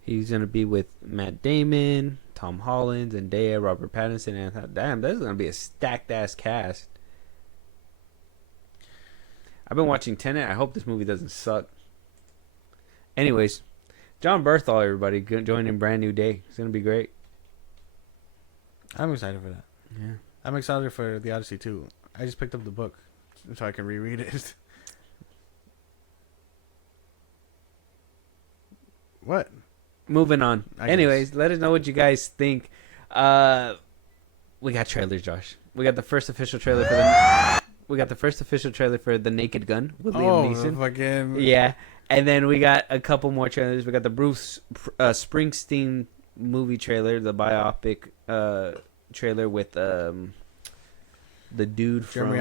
He's gonna be with Matt Damon, Tom Holland, Zendaya, Robert Pattinson, and I thought, damn, that's gonna be a stacked ass cast. I've been watching Tenet. I hope this movie doesn't suck. Anyways, Jon Bernthaal, everybody, joining Brand New Day. It's gonna be great. I'm excited for that. Yeah. I'm excited for the Odyssey too. I just picked up the book so I can reread it. What? Moving on. I Anyways, let us know what you guys think. We got trailers, Josh. We got the first official trailer for the Naked Gun with Liam Neeson. Fucking Yeah, and then we got a couple more trailers. We got the Bruce Springsteen movie trailer, the biopic trailer with the dude from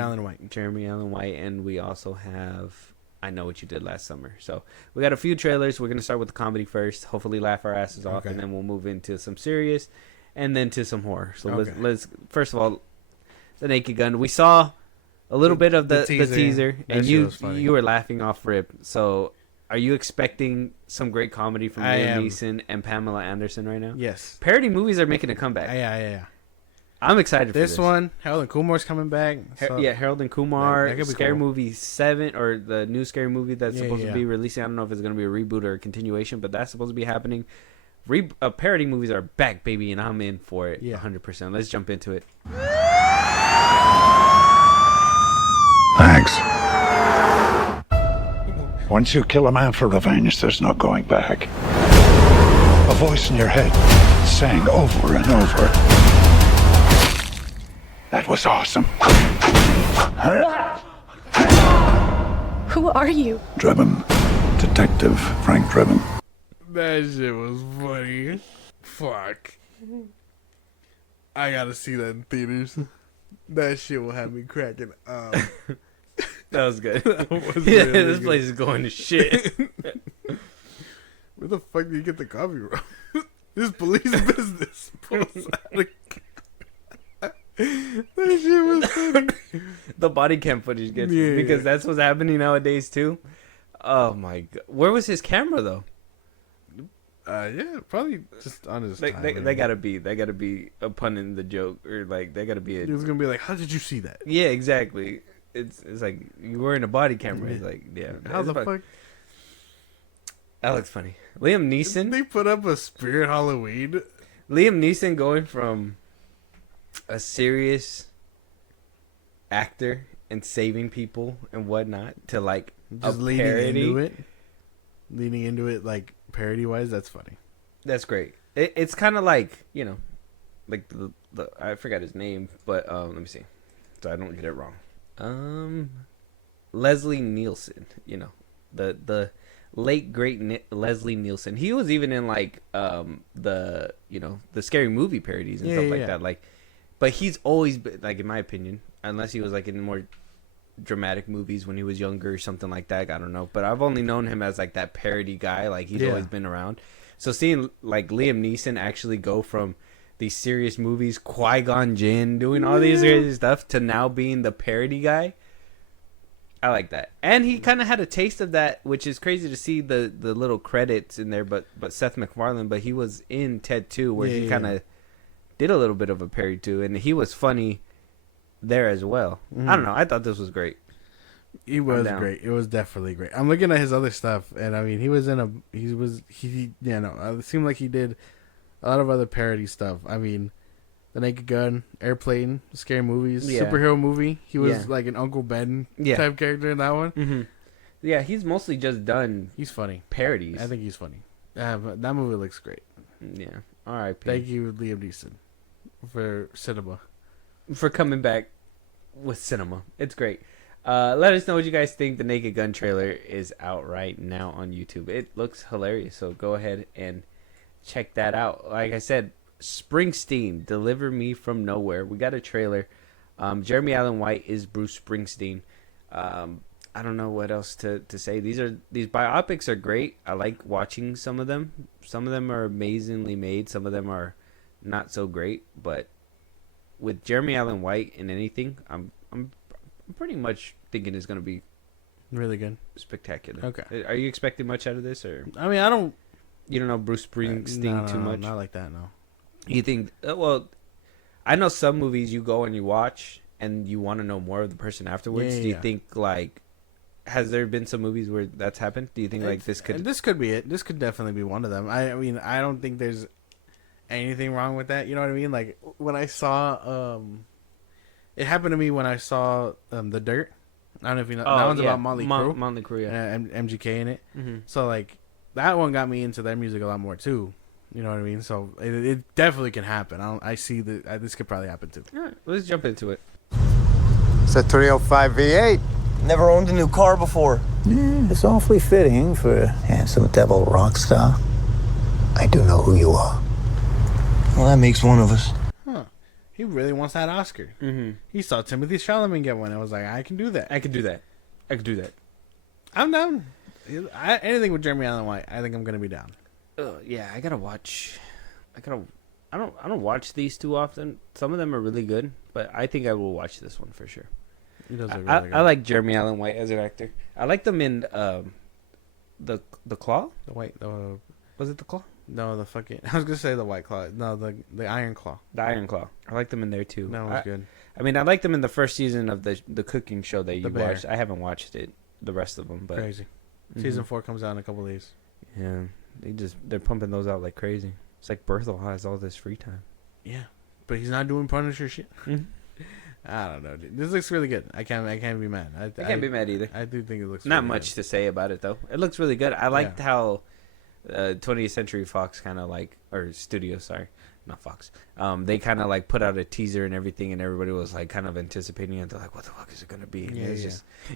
Jeremy Allen White, and we also have I Know What You Did Last Summer. So we got a few trailers. We're gonna start with the comedy first. Hopefully, laugh our asses off, and then we'll move into some serious, and then to some horror. So let's first of all, the Naked Gun. We saw a little bit of the teaser and you were laughing off rip. So, are you expecting some great comedy from Liam Neeson and Pamela Anderson right now? Yes. Parody movies are making a comeback. Yeah. I'm excited for this. This one, Harold and Kumar's coming back. Harold and Kumar. That Scary cool. Movie 7, or the new Scary Movie that's supposed to be releasing. I don't know if it's going to be a reboot or a continuation, but that's supposed to be happening. Parody movies are back, baby, and I'm in for it 100%. Let's jump into it. Thanks. Once you kill a man for revenge, there's no going back. A voice in your head saying over and over, "That was awesome." Who are you? Drebin. Detective Frank Drebin. That shit was funny. Fuck. I gotta see that in theaters. That shit will have me cracking up. That was good. Was Yeah, really this good. place is going to shit. Where the fuck do you get the coffee from? This police business. That shit was funny. The body cam footage gets me because that's what's happening nowadays too. Oh my god, where was his camera though? Yeah, probably just on his. They gotta be a pun in the joke, or like they gotta be. He was gonna be like, "How did you see that?" Yeah, exactly. It's like you're wearing a body camera. It's like, yeah. How the fuck? That looks funny. Liam Neeson. They put up a Spirit Halloween. Liam Neeson going from a serious actor and saving people and whatnot to like Just a leaning parody. into it. Leaning into it like parody wise, that's funny. That's great. It's kind of like, you know, like the I forgot his name, but let me see, so I don't get it wrong. Leslie Nielsen, you know, the late great Leslie Nielsen. He was even in like the, you know, the Scary Movie parodies and stuff like that. Like, but he's always been, like, in my opinion, unless he was like in more dramatic movies when he was younger or something like that. I don't know, but I've only known him as like that parody guy. Like he's always been around. So seeing like Liam Neeson actually go from these serious movies, Qui-Gon Jinn, doing all these crazy stuff, to now being the parody guy, I like that. And he kind of had a taste of that, which is crazy to see the little credits in there. But Seth MacFarlane, but he was in Ted 2, where he kind of did a little bit of a parody too, and he was funny there as well. I don't know. I thought this was great. He was great. It was definitely great. I'm looking at his other stuff, and I mean, it seemed like he did a lot of other parody stuff. I mean, The Naked Gun, Airplane, Scary Movies, superhero movie. He was like an Uncle Ben type character in that one. Mm-hmm. Yeah, he's mostly just done. He's funny. Parodies. I think he's funny. But that movie looks great. Yeah. All right. Thank you, Liam Neeson, for cinema. For coming back with cinema. It's great. Let us know what you guys think. The Naked Gun trailer is out right now on YouTube. It looks hilarious, so go ahead and check that out. Like I said, Springsteen, Deliver Me From Nowhere. We got a trailer. Jeremy Allen White is Bruce Springsteen. I don't know what else to say. These biopics are great. I like watching some of them. Some of them are amazingly made. Some of them are not so great. But with Jeremy Allen White in anything, I'm pretty much thinking it's going to be really good, spectacular. Okay. Are you expecting much out of this, or? I mean, You don't know Bruce Springsteen too much. Not like that. No. You think? Well, I know some movies you go and you watch and you want to know more of the person afterwards. Do you think like? Has there been some movies where that's happened? Do you think like this could? This could be it. This could definitely be one of them. I mean, I don't think there's anything wrong with that. You know what I mean? Like when I saw, it happened to me when I saw The Dirt. I don't know if you know. That one's about Motley Crue. Motley Crue, yeah. And MGK in it. Mm-hmm. So like that one got me into their music a lot more too. You know what I mean? So it definitely can happen. I see that this could probably happen too. All right, let's jump into it. It's a 305 V8. Never owned a new car before. It's awfully fitting for a handsome devil rock star. I do know who you are. Well, that makes one of us. Huh. He really wants that Oscar. Mm-hmm. He saw Timothy Chalamet get one. I was like, I can do that. I could do that. I'm down. Anything with Jeremy Allen White, I think I'm gonna be down. Yeah, I gotta watch. I don't watch these too often. Some of them are really good, but I think I will watch this one for sure. He does look I really good. like Jeremy Allen White as an actor. I liked him in the Claw. Was it the Claw? No, the fucking. I was gonna say the White Claw. No, the Iron Claw. The Iron Claw. I liked him in there too. That was good. I mean, I liked him in the first season of the cooking show that you Bear. watched. I haven't watched it, the rest of them, but Crazy. Season 4 comes out in a couple of days. Yeah, they're pumping those out like crazy. It's like Berthel has all this free time. Yeah, but he's not doing Punisher shit. Mhm. I don't know, dude. This looks really good. I can't be mad. I can't be mad either. I do think it looks Not really much good. to say about it though. It looks really good. I liked how 20th Century Fox kind of like, or studio, sorry, not Fox. They kind of like put out a teaser and everything, and everybody was like kind of anticipating it. They're like, "What the fuck is it gonna be?"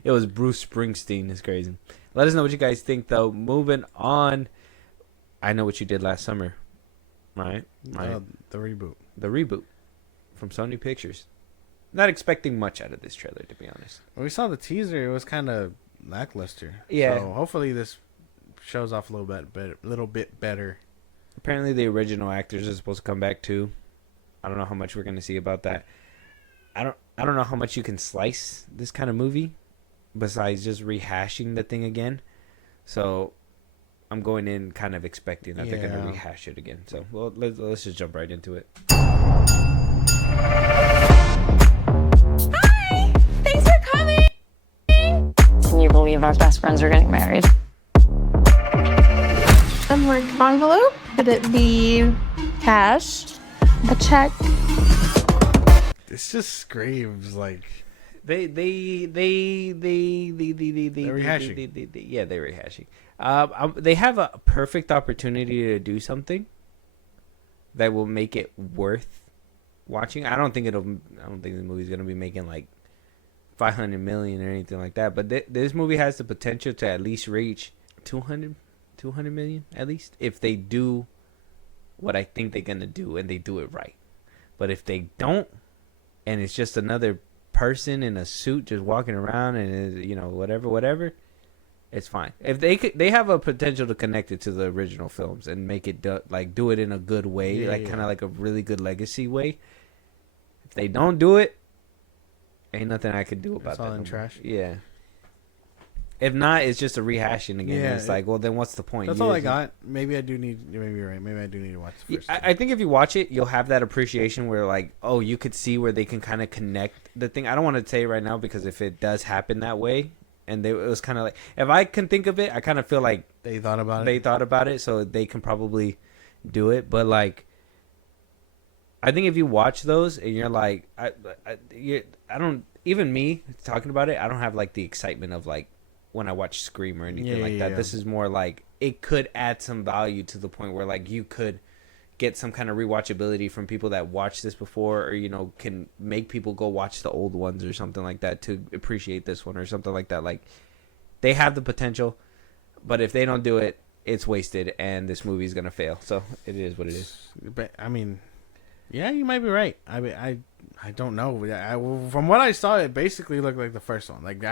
It was Bruce Springsteen. It's crazy. Let us know what you guys think though. Moving on, I Know What You Did Last Summer, right? The reboot. The reboot from Sony Pictures. Not expecting much out of this trailer, to be honest. When we saw the teaser, it was kind of lackluster. Yeah. So hopefully this shows off a little bit better. Apparently the original actors are supposed to come back too. I don't know how much we're going to see about that. I don't know how much you can slice this kind of movie besides just rehashing the thing again. So I'm going in kind of expecting that they're going to rehash it again. So well, let's just jump right into it. Hi! Thanks for coming! Can you believe our best friends are getting married? A work envelope? Could it be cash? A check? This just screams like They're rehashing. Yeah, they're rehashing. They have a perfect opportunity to do something that will make it worth watching. I don't think the movie's gonna be making like 500 million or anything like that. But this movie has the potential to at least reach 200 million at least if they do what I think they're gonna do and they do it right. But if they don't, and it's just another person in a suit just walking around and whatever, it's fine. If they have a potential to connect it to the original films and make it do it in a good way, kind of like a really good legacy way. If they don't do it, ain't nothing I could do about it's all that. in trash. Yeah. If not, it's just a rehashing again. Yeah, it's like, well, then what's the point? That's all I got. Maybe maybe you're right. Maybe I do need to watch the first. I think if you watch it, you'll have that appreciation where, like, oh, you could see where they can kind of connect the thing. I don't want to say right now because if it does happen that way, and it was kind of like, if I can think of it, I kind of feel like they thought about it, so they can probably do it. But like, I think if you watch those and you're like, I don't, even me talking about it, I don't have like the excitement of like when I watch Scream or anything like that. This is more like it could add some value to the point where like you could get some kind of rewatchability from people that watched this before, or can make people go watch the old ones or something like that to appreciate this one or something like that. Like, they have the potential, but if they don't do it, it's wasted and this movie is gonna fail. So it is what it is. But I mean, yeah, you might be right. I mean, I don't know. From what I saw, it basically looked like the first one. Like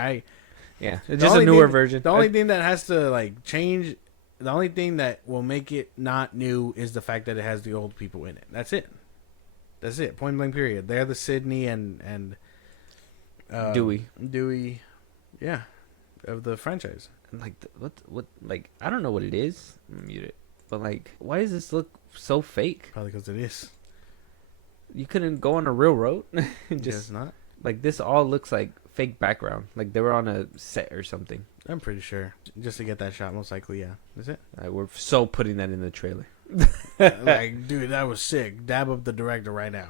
it's just a newer version. The only thing that has to like change, the only thing that will make it not new is the fact that it has the old people in it. That's it. Point blank. Period. They're the Sydney and Dewey, yeah, of the franchise. Like what? Like, I don't know what it is. Mute it. But like, why does this look so fake? Probably because it is. You couldn't go on a real road. Just not. Like, this all looks like fake background. Like they were on a set or something. I'm pretty sure. Just to get that shot, most likely, yeah. That's it. We're so putting that in the trailer. Like, dude, that was sick. Dab up the director right now.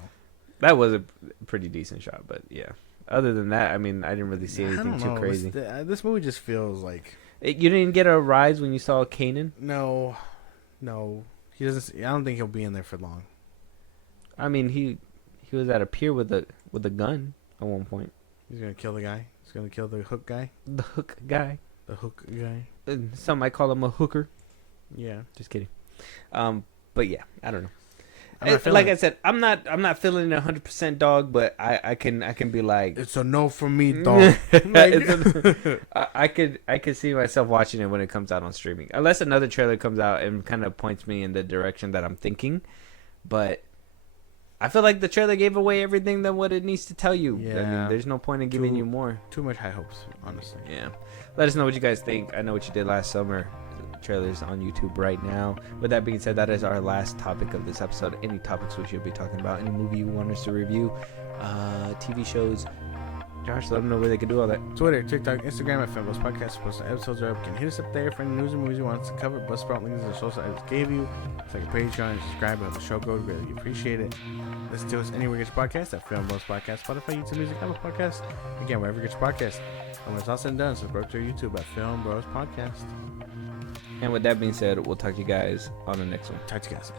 That was a pretty decent shot, but yeah. Other than that, I mean, I didn't really see anything too crazy. This movie just feels like... You didn't get a rise when you saw Kanan? No. He doesn't. I don't think he'll be in there for long. I mean, he was at a pier with a gun at one point. He's gonna kill the guy. He's gonna kill the hook guy. The hook guy. Some might call him a hooker. Yeah. Just kidding. But yeah, I don't know. I said, I'm not feeling it 100%, dog, but I can be like, it's a no from me, dog. I could see myself watching it when it comes out on streaming, unless another trailer comes out and kind of points me in the direction that I'm thinking. But I feel like the trailer gave away everything that what it needs to tell you. Yeah. I mean, there's no point in giving you more. Too much high hopes, honestly. Yeah. Let us know what you guys think. I know what you did last summer. Trailers on YouTube right now. With that being said, that is our last topic of this episode. Any topics we should be talking about, any movie you want us to review, TV shows, Josh, let them know where they can do all that. Twitter, TikTok, Instagram at FilmBros Podcast. Post episodes are up. You can hit us up there for any news and movies you want us to cover. Buzzsprout links in the social I just gave you. It's like a Patreon, subscribe, have the show go. Really appreciate it. Listen to us anywhere you get your podcast at FilmBros Podcast, Spotify, YouTube Music, Apple Podcast. Again, wherever you get your podcast. And when it's all said and done, subscribe to our YouTube at FilmBros Podcast. And with that being said, we'll talk to you guys on the next one. Talk to you guys.